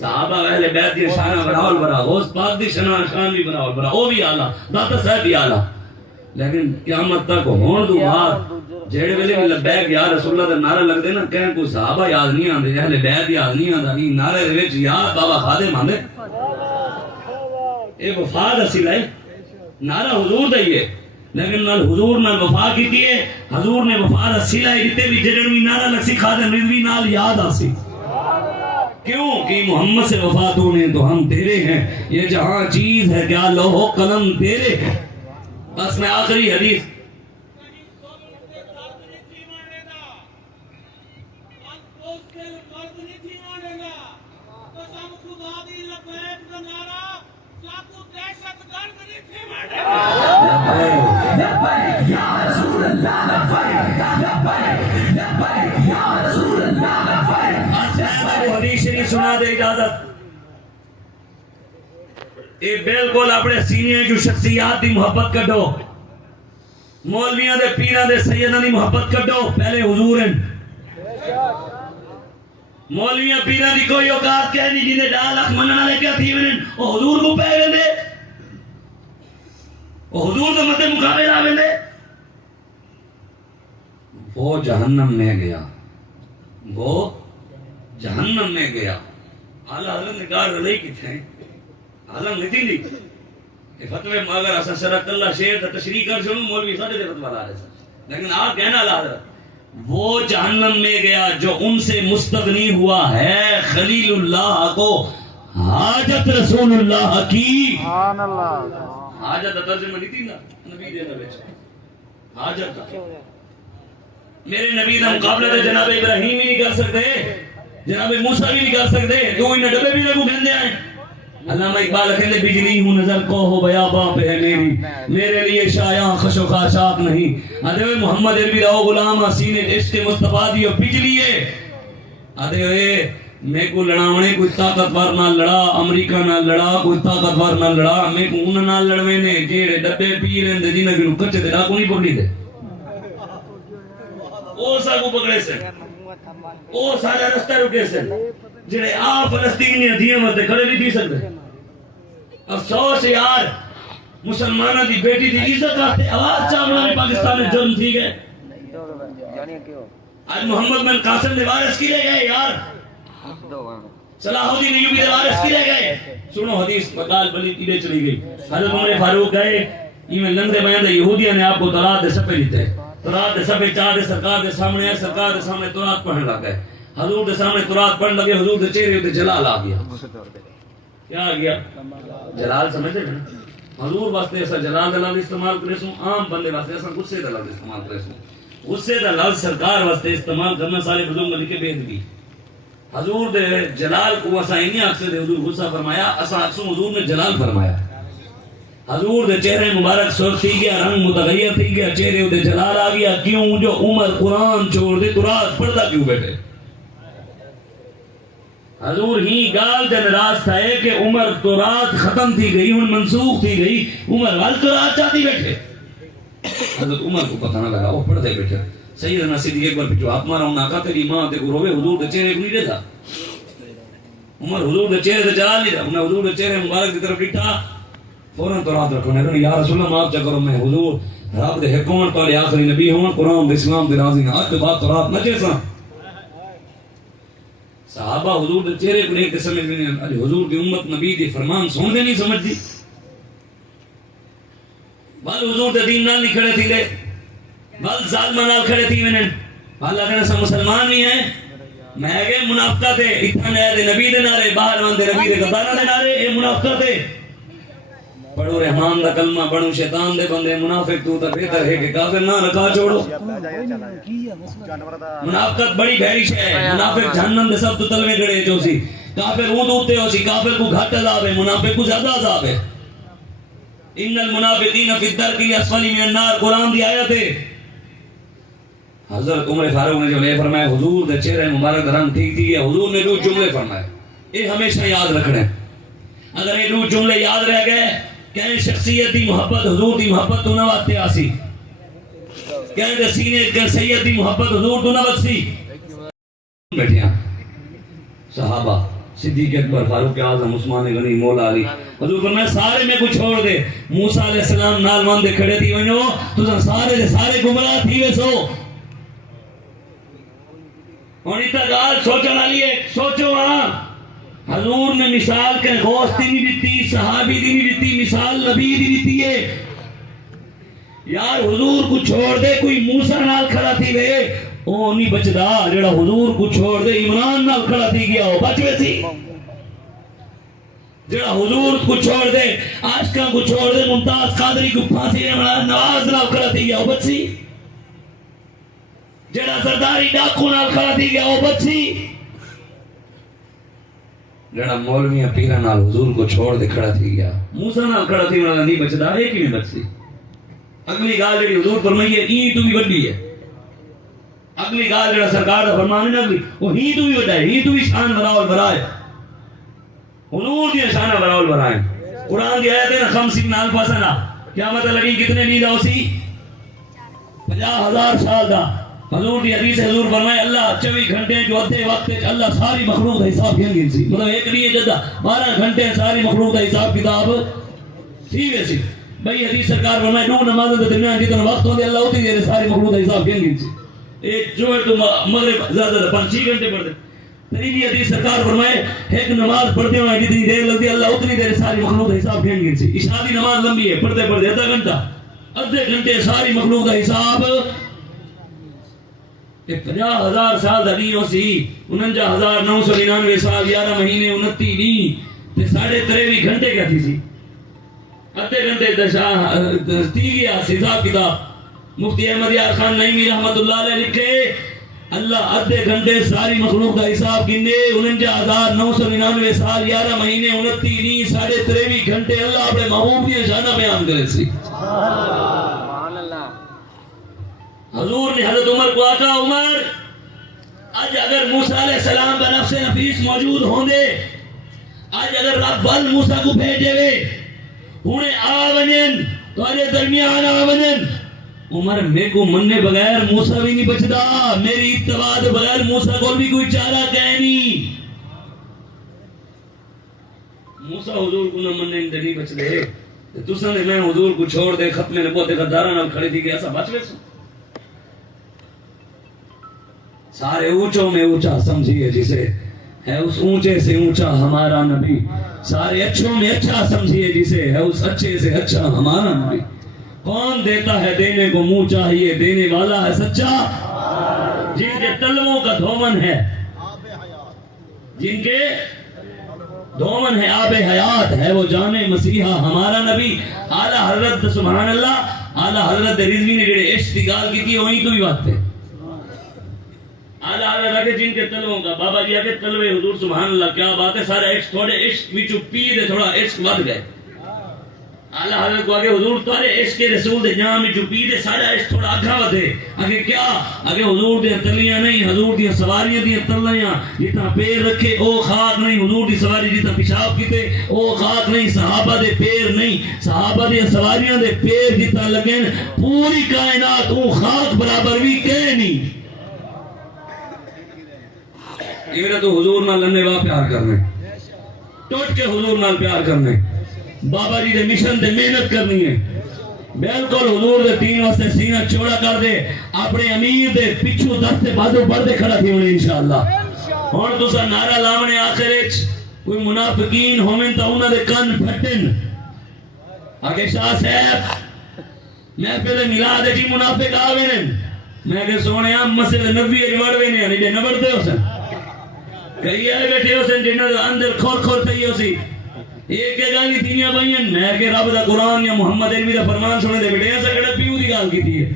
صحابہ اہل بیت دی شانہ براول برا غوث پاک دی شان بھی براول برا او بھی آلہ داتا صاحب بھی آلہ. لیکن قیامت تک ہون دو بات جیڑے ویلے بھی لبیک یا رسول اللہ دے نعرہ لگ دے نا کہیں کوئی صحابہ یاد نہیں آندے اہل بیت یاد نہیں آندہ یہ نعرے دے وچ یاد بابا خادم آندے ایک وفاد حاصل ہے نعرہ حضور دئیے لیکن نال حضور نال وفا کی دیئے حضور نے وفاد حاصل ہے جتے بھی جڑنوی نعرہ لگ سی خادم رضوی نال یاد حاصل. کیوں کہ محمد سے وفات ہونے تو ہم تیرے ہیں یہ جہاں چیز ہے کیا لوح و قلم تیرے ہیں. بس میں آخری حدیث حدیث شریف سنا دے اجازت یہ بالکل اپنے سینے جو شخصیات دی محبت کڈو مولویاں دے پیراں دے سیداں دی محبت کڈو پہلے حضور ہیں مولویاں پیراں دی کوئی اوقات کہہ نہیں جنہیں ڈال اخ منن والے کیا تھی ونن او حضور کو پہ ویندے او حضور دے مدے مقابل آ ویندے وہ جہنم میں گیا وہ جہنم میں گیا اعلی حضرت نے کہا رلی کتنے عالم نہیں تھی کہ فتوے مگر اسا شرط اللہ شیر تا تشریح کر سنوں مولوی ساڈے دے فتوا لا رہے سن لیکن آپ کہنا اعلی حضرت وہ جہنم میں گیا جو ان سے مستغنی ہوا ہے خلیل اللہ کو حاجت رسول اللہ کی سبحان اللہ حاجت دا ترجمہ نہیں تھی نا نبی دے دا بیچ حاجت دا میرے نبی دا مقابلہ دے جناب ابراہیم ہی نہیں کر سکتے جناب موسیٰ بھی نہیں کر سکتے تو انہیں ڈبے بھی لگو کہندے آئیں علامہ اقبال کہندے بجلی ہوں نظر کو ہو بیاباں پہ ہے میری میرے لیے شایاں خش و خاشاک نہیں آدھے ہوئے محمد عربی رہو غلام سینے عشق مصطفیٰ دیو بجلی ہے آدھے ہوئے میں کو لڑاونے کوئی طاقتور نہ لڑا امریکہ نہ لڑا کوئی طاقتور نہ لڑا میں کو انہ نہ لڑوے نے جیڑے ڈبے پی رہے دے جنہ کنو کچھ دے راکو نہیں پکڑی دے او سا کو پکڑے سے او سارا رستہ رکے سے جنہیں آپ فلسطینی ادھیاں مرتے کھڑے نہیں تھی سکتے افسوس یار مسلمانہ دی بیٹی دی عزت آتے آواز چاہمنا میں پاکستان میں جرم تھی گئے آج محمد بن قاسم نے وارث کی لے گئے یار صلاح الدین ایوبی نے وارث کی لے گئے سنو حدیث مقال بلی کیلے چلی گئی حضرت عمر فاروق گئے ایمیں لندے بیان دے یہودیاں نے آپ کو طرات دے سپے دیتے طرات دے سپے چاہ دے سرکار دے سامنے ہے سرکار دے سامنے طرات پڑھنے لگ گئے حضور دے سامنے طرات پڑھنے لگے حضور دے چہرے ہوتے جلال آ گیا کیا آ گیا جلال سمجھتے ہیں حضور واسطے ایسا جلال دا لفظ استعمال کرے سوں عام بندے واسطے ایسا غصے دا لفظ استعمال کرے سوں غصے دا لفظ سرکار واسطے استعمال کرنا سارے بزرگ نے لکھے بید دی حضور دے جلال کو اسا انہی اکثر دے حضور غصہ فرمایا اسا اکثر حضور نے جلال فرمایا حضور دے چہرے مبارک سرخ تھی گیا رنگ متغیر تھی گیا چہرے دے جلال آ گیا کیوں جو عمر قرآن چھوڑ دے قرآن پڑھتا کیوں بیٹھے حضور ہی گال دن راز تھا ہے کہ عمر تو رات ختم تھی گئی ان منسوخ تھی گئی عمر وال تو رات چاہتی بیٹھے حضرت عمر کو پتہ نہ لگا وہ پڑھتے بیٹھے سیدنا صدیق ایک بار پچھو آپ مارا ہوں ناکا تیری ماں تے کو روے حضور دے چہرے کو نہیں دے تھا عمر حضور دے چہرے دے جلال نہیں تھا انہیں حضور دے چہرے مبارک دی طرف ڈٹھا فوراں تو رات رکھو نے یا رسول اللہ معاف چکرو میں حضور رب دے حکومت پر آخری نبی ہوں قرآن دے اسلام دے راضی ہیں آج کے بعد تو رات نہ جیسا صحابہ حضور دے چہرے کو نہیں سمجھ نہیں ارے حضور کی امت نبی دی فرمان سن دے نہیں سمجھ دی بل حضور دے دین نال نہیں کھڑے تھی لے بل ظالمان نال کھڑے تھی میں اللہ کہنا سا مسلمان نہیں ہیں میں گئے منافقہ تھے اتنا نیا دے نبی دے نارے باہر وان دے نبی دے قبارہ دے نارے اے منافقہ تھے پڑھو رحمان دا کلمہ بڑھو شیطان دے بندے منافق تو تا بہتر ہے کہ کافر نہ رکھا چھوڑو منافقت بڑی بھیڑی ہے منافق جہنم دے سب تو تلوے گڑے جو سی کافر اون دوتے ہو سی کافر کو گھٹ عذاب ہے منافق کو زیادہ عذاب ہے ان المنافقین فی الدرک الاسفل من النار قرآن دی آیت ہے حضرت عمر فاروق نے جو لے فرمایا حضور دے چہرے مبارک رنگ ٹھیک تھی حضور نے دو جملے فرمائے یہ ہمیشہ یاد رکھنے اگر یہ دو جملے یاد رہ گئے کہیں شخصیت دی محبت حضور دی محبت تو نوات تے آسی کہیں دے سینے کہ سید دی محبت حضور تو نوات سی بیٹھیاں صحابہ صدیق اکبر فاروق اعظم عثمان غنی مولا علی حضور فرمایا سارے میں کو چھوڑ دے موسیٰ علیہ السلام نال مان دے کھڑے تھی ونو تو سارے دے سارے گمراہ تھی ویسو اور اتنا گال سوچنا لیے سوچو ہاں حضور نے مثال کہ غوث دی نہیں دیتی صحابی دی نہیں دیتی مثال نبی دی دیتی ہے یار حضور کو چھوڑ دے کوئی موسیٰ نال کھڑا تھی وے او نہیں بچدا جڑا حضور کو چھوڑ دے عمران نال کھڑا تھی گیا ہو بچ وے سی جڑا حضور کو چھوڑ دے عاشقاں کو چھوڑ دے ممتاز قادری کو پھانسی نواز نال کھڑا تھی گیا ہو بچ سی جڑا سرداری ڈاکو نال کھڑا تھی گیا وہ بچی، جڑا مولویاں پیراں نال حضور کو چھوڑ دے کھڑا تھی گیا موسیٰ نال کھڑا تھی انہاں نہیں بچدا، ایک ہی نہیں بچسی۔ اگلی گال جڑی حضور فرمائی ہے ای تو بھی وڈی ہے، اگلی گال جڑا سرکار دا فرمان ہے اگلی وہ ہی تو بھی وڈا ہے، ہی تو بھی شان براول برائے، حضور دی شان براول برائے۔ قرآن دی آیت ہے نا 50,000 سنہ، قیامت لگی کتنے نیدہ اسی 50,000 سال دا۔ حضور دی حدیث ہے، حضور فرمائے اللہ 24 گھنٹے جو ادھے وقت ہے اللہ ساری مخلوق دا حساب گن گن سی، مطلب ایک نہیں جدہ 12 گھنٹے ساری مخلوق دا حساب کتاب ٹھیک ہے سی۔ بھئی حدیث سرکار فرمائے نو نماز دے درمیان جتنا وقت ہوندے اللہ ہوتی دے ساری مخلوق دا حساب گن گن سی، ایک جو ہے تو مغرب زیادہ 5-6 گھنٹے پڑھ دے۔ تیسری حدیث سرکار فرمائے ایک نماز پڑھتے ہوئے جتنی دیر لگتی اللہ اتنی دیر ساری مخلوق دا حساب گن گن سی۔ عشاء دی نماز لمبی ہے، پڑھتے پڑھتے آدھے گھنٹے ساری مخلوق دا حساب 50,000 سال دا نہیں ہو سی، 49,999 سال 11 مہینے 29 نہیں تے 23.5 گھنٹے کیا تھی سی، ادھے گھنٹے تھی گیا حساب کتاب۔ مفتی احمد یار خان نعیمی رحمت اللہ علیہ لکھے اللہ ادھے گھنٹے ساری مخلوق دا حساب گنے، 49,999 سال 11 مہینے 29 نہیں 23.5 گھنٹے اللہ اپنے محبوب کی شانہ بیان کرے سی۔ حضور نے حضرت عمر کو آقا عمر آج اگر موسیٰ علیہ السلام کا نفس نفیس موجود ہوں دے، آج اگر رب بل موسیٰ کو بھیجے وے انہیں آونین تو آجے درمیان آونین، عمر میں کو مننے بغیر موسیٰ بھی نہیں بچدا، میری اتباع بغیر موسیٰ کو بھی کوئی چارہ کہہ نہیں۔ موسیٰ حضور کو نہ مننے اندر نہیں بچ دے، تُسا نے میں حضور کو چھوڑ دے ختم نبوت غدارہ نال کھڑی تھی کہ ایسا بچ ویسو۔ سارے اونچوں میں اونچا سمجھیے جسے ہے اس اونچے سے اونچا ہمارا نبی، سارے اچھوں میں اچھا سمجھیے جسے ہے اس اچھے سے اچھا ہمارا نبی۔ کون دیتا ہے دینے کو منہ چاہیے، دینے والا ہے سچا، جن کے تلووں کا دھومن ہے، جن کے دھومن ہے آب حیات ہے وہ جانے مسیحا ہمارا نبی۔ اعلیٰ حضرت سبحان اللہ، اعلیٰ حضرت رضوی نے جڑے عشق کی گال کی تھی وہیں تو بھی بات ہے۔ اعلیٰ حضرت آگے جن کے تلووں کا بابا جی آگے تلوے حضور سبحان اللہ کیا بات ہے، سارے عشق تھوڑے عشق وچوں پی دے تھوڑا عشق ود گئے۔ اعلیٰ حضرت کو آگے حضور تھوڑے عشق کے رسول دے جہاں وچوں پی دے سارا عشق تھوڑا اگھا ودے، آگے کیا آگے حضور دے تلیاں نہیں، حضور دی سواریاں دی تلیاں جتنا پیر رکھے او خاک نہیں، حضور دی سواری جتنا پیشاب کیتے او خاک نہیں، صحابہ دے پیر نہیں، صحابہ دی سواریاں دے پیر جتنا لگن پوری کائنات او خاک برابر بھی کہے نہیں۔ یہ تو حضور نال لنے وا پیار کرنے، ٹوٹ کے حضور نال پیار کرنے، بابا جی دے مشن دے محنت کرنی ہے، بالکل حضور دے دین واسطے سینہ چوڑا کر دے، اپنے امیر دے پچھو دستے بازو بڑھتے کھڑا تھی ہونے انشاءاللہ۔ اور تسا نعرہ لاونے آخر اچ کوئی منافقین ہومن تا انہاں دے کن پھٹن۔ آگے شاہ صاحب محفل میلاد جی منافق آوے میں کہ سونے مسجد نبوی وڑوے نے نہیں نہ وڑتے ہو سن، کئی آئے بیٹھے ہو سن جنہاں دے اندر کھور کھور تئی ہو سی، ایک کے گالی تینیاں بھائین میں کہ رب دا قرآن یا محمد علمی دا فرمان سنے دے بیٹے ایسا کڑا پیو دی گال کی تھی ہے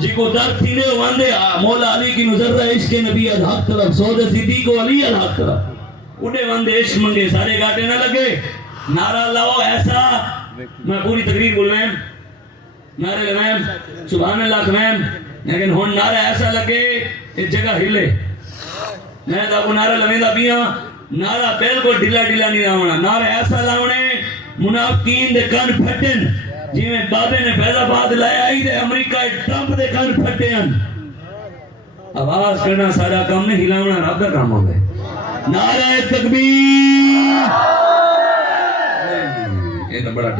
جی کو درد تینے واندے مولا علی کی نظر عشق نبی الحق طرف سود صدیق و علی الحق طرف اٹھے واندے عشق منگے سارے گاٹے نہ لگے۔ نعرہ لاؤ ایسا میں پوری تقریر بولوائیں نعرہ لگائیں سبحان اللہ کھوائیں، لیکن ہون نعرہ ایسا لگے اس جگہ ہلے، میں دا کو نعرہ لمیں دا پیاں نعرہ بالکل ڈھلا ڈھلا نہیں لاؤنا، نعرہ ایسا لاؤنے منافقین دے کن پھٹن جی میں بابے نے فیض آباد لایا ہی دے امریکہ ٹرمپ دے کن پھٹن۔ آواز کرنا سارا کام نہیں، ہلاؤنا رب دا کام ہو گئے۔ نعرہ تکبیر، یہ تو بڑا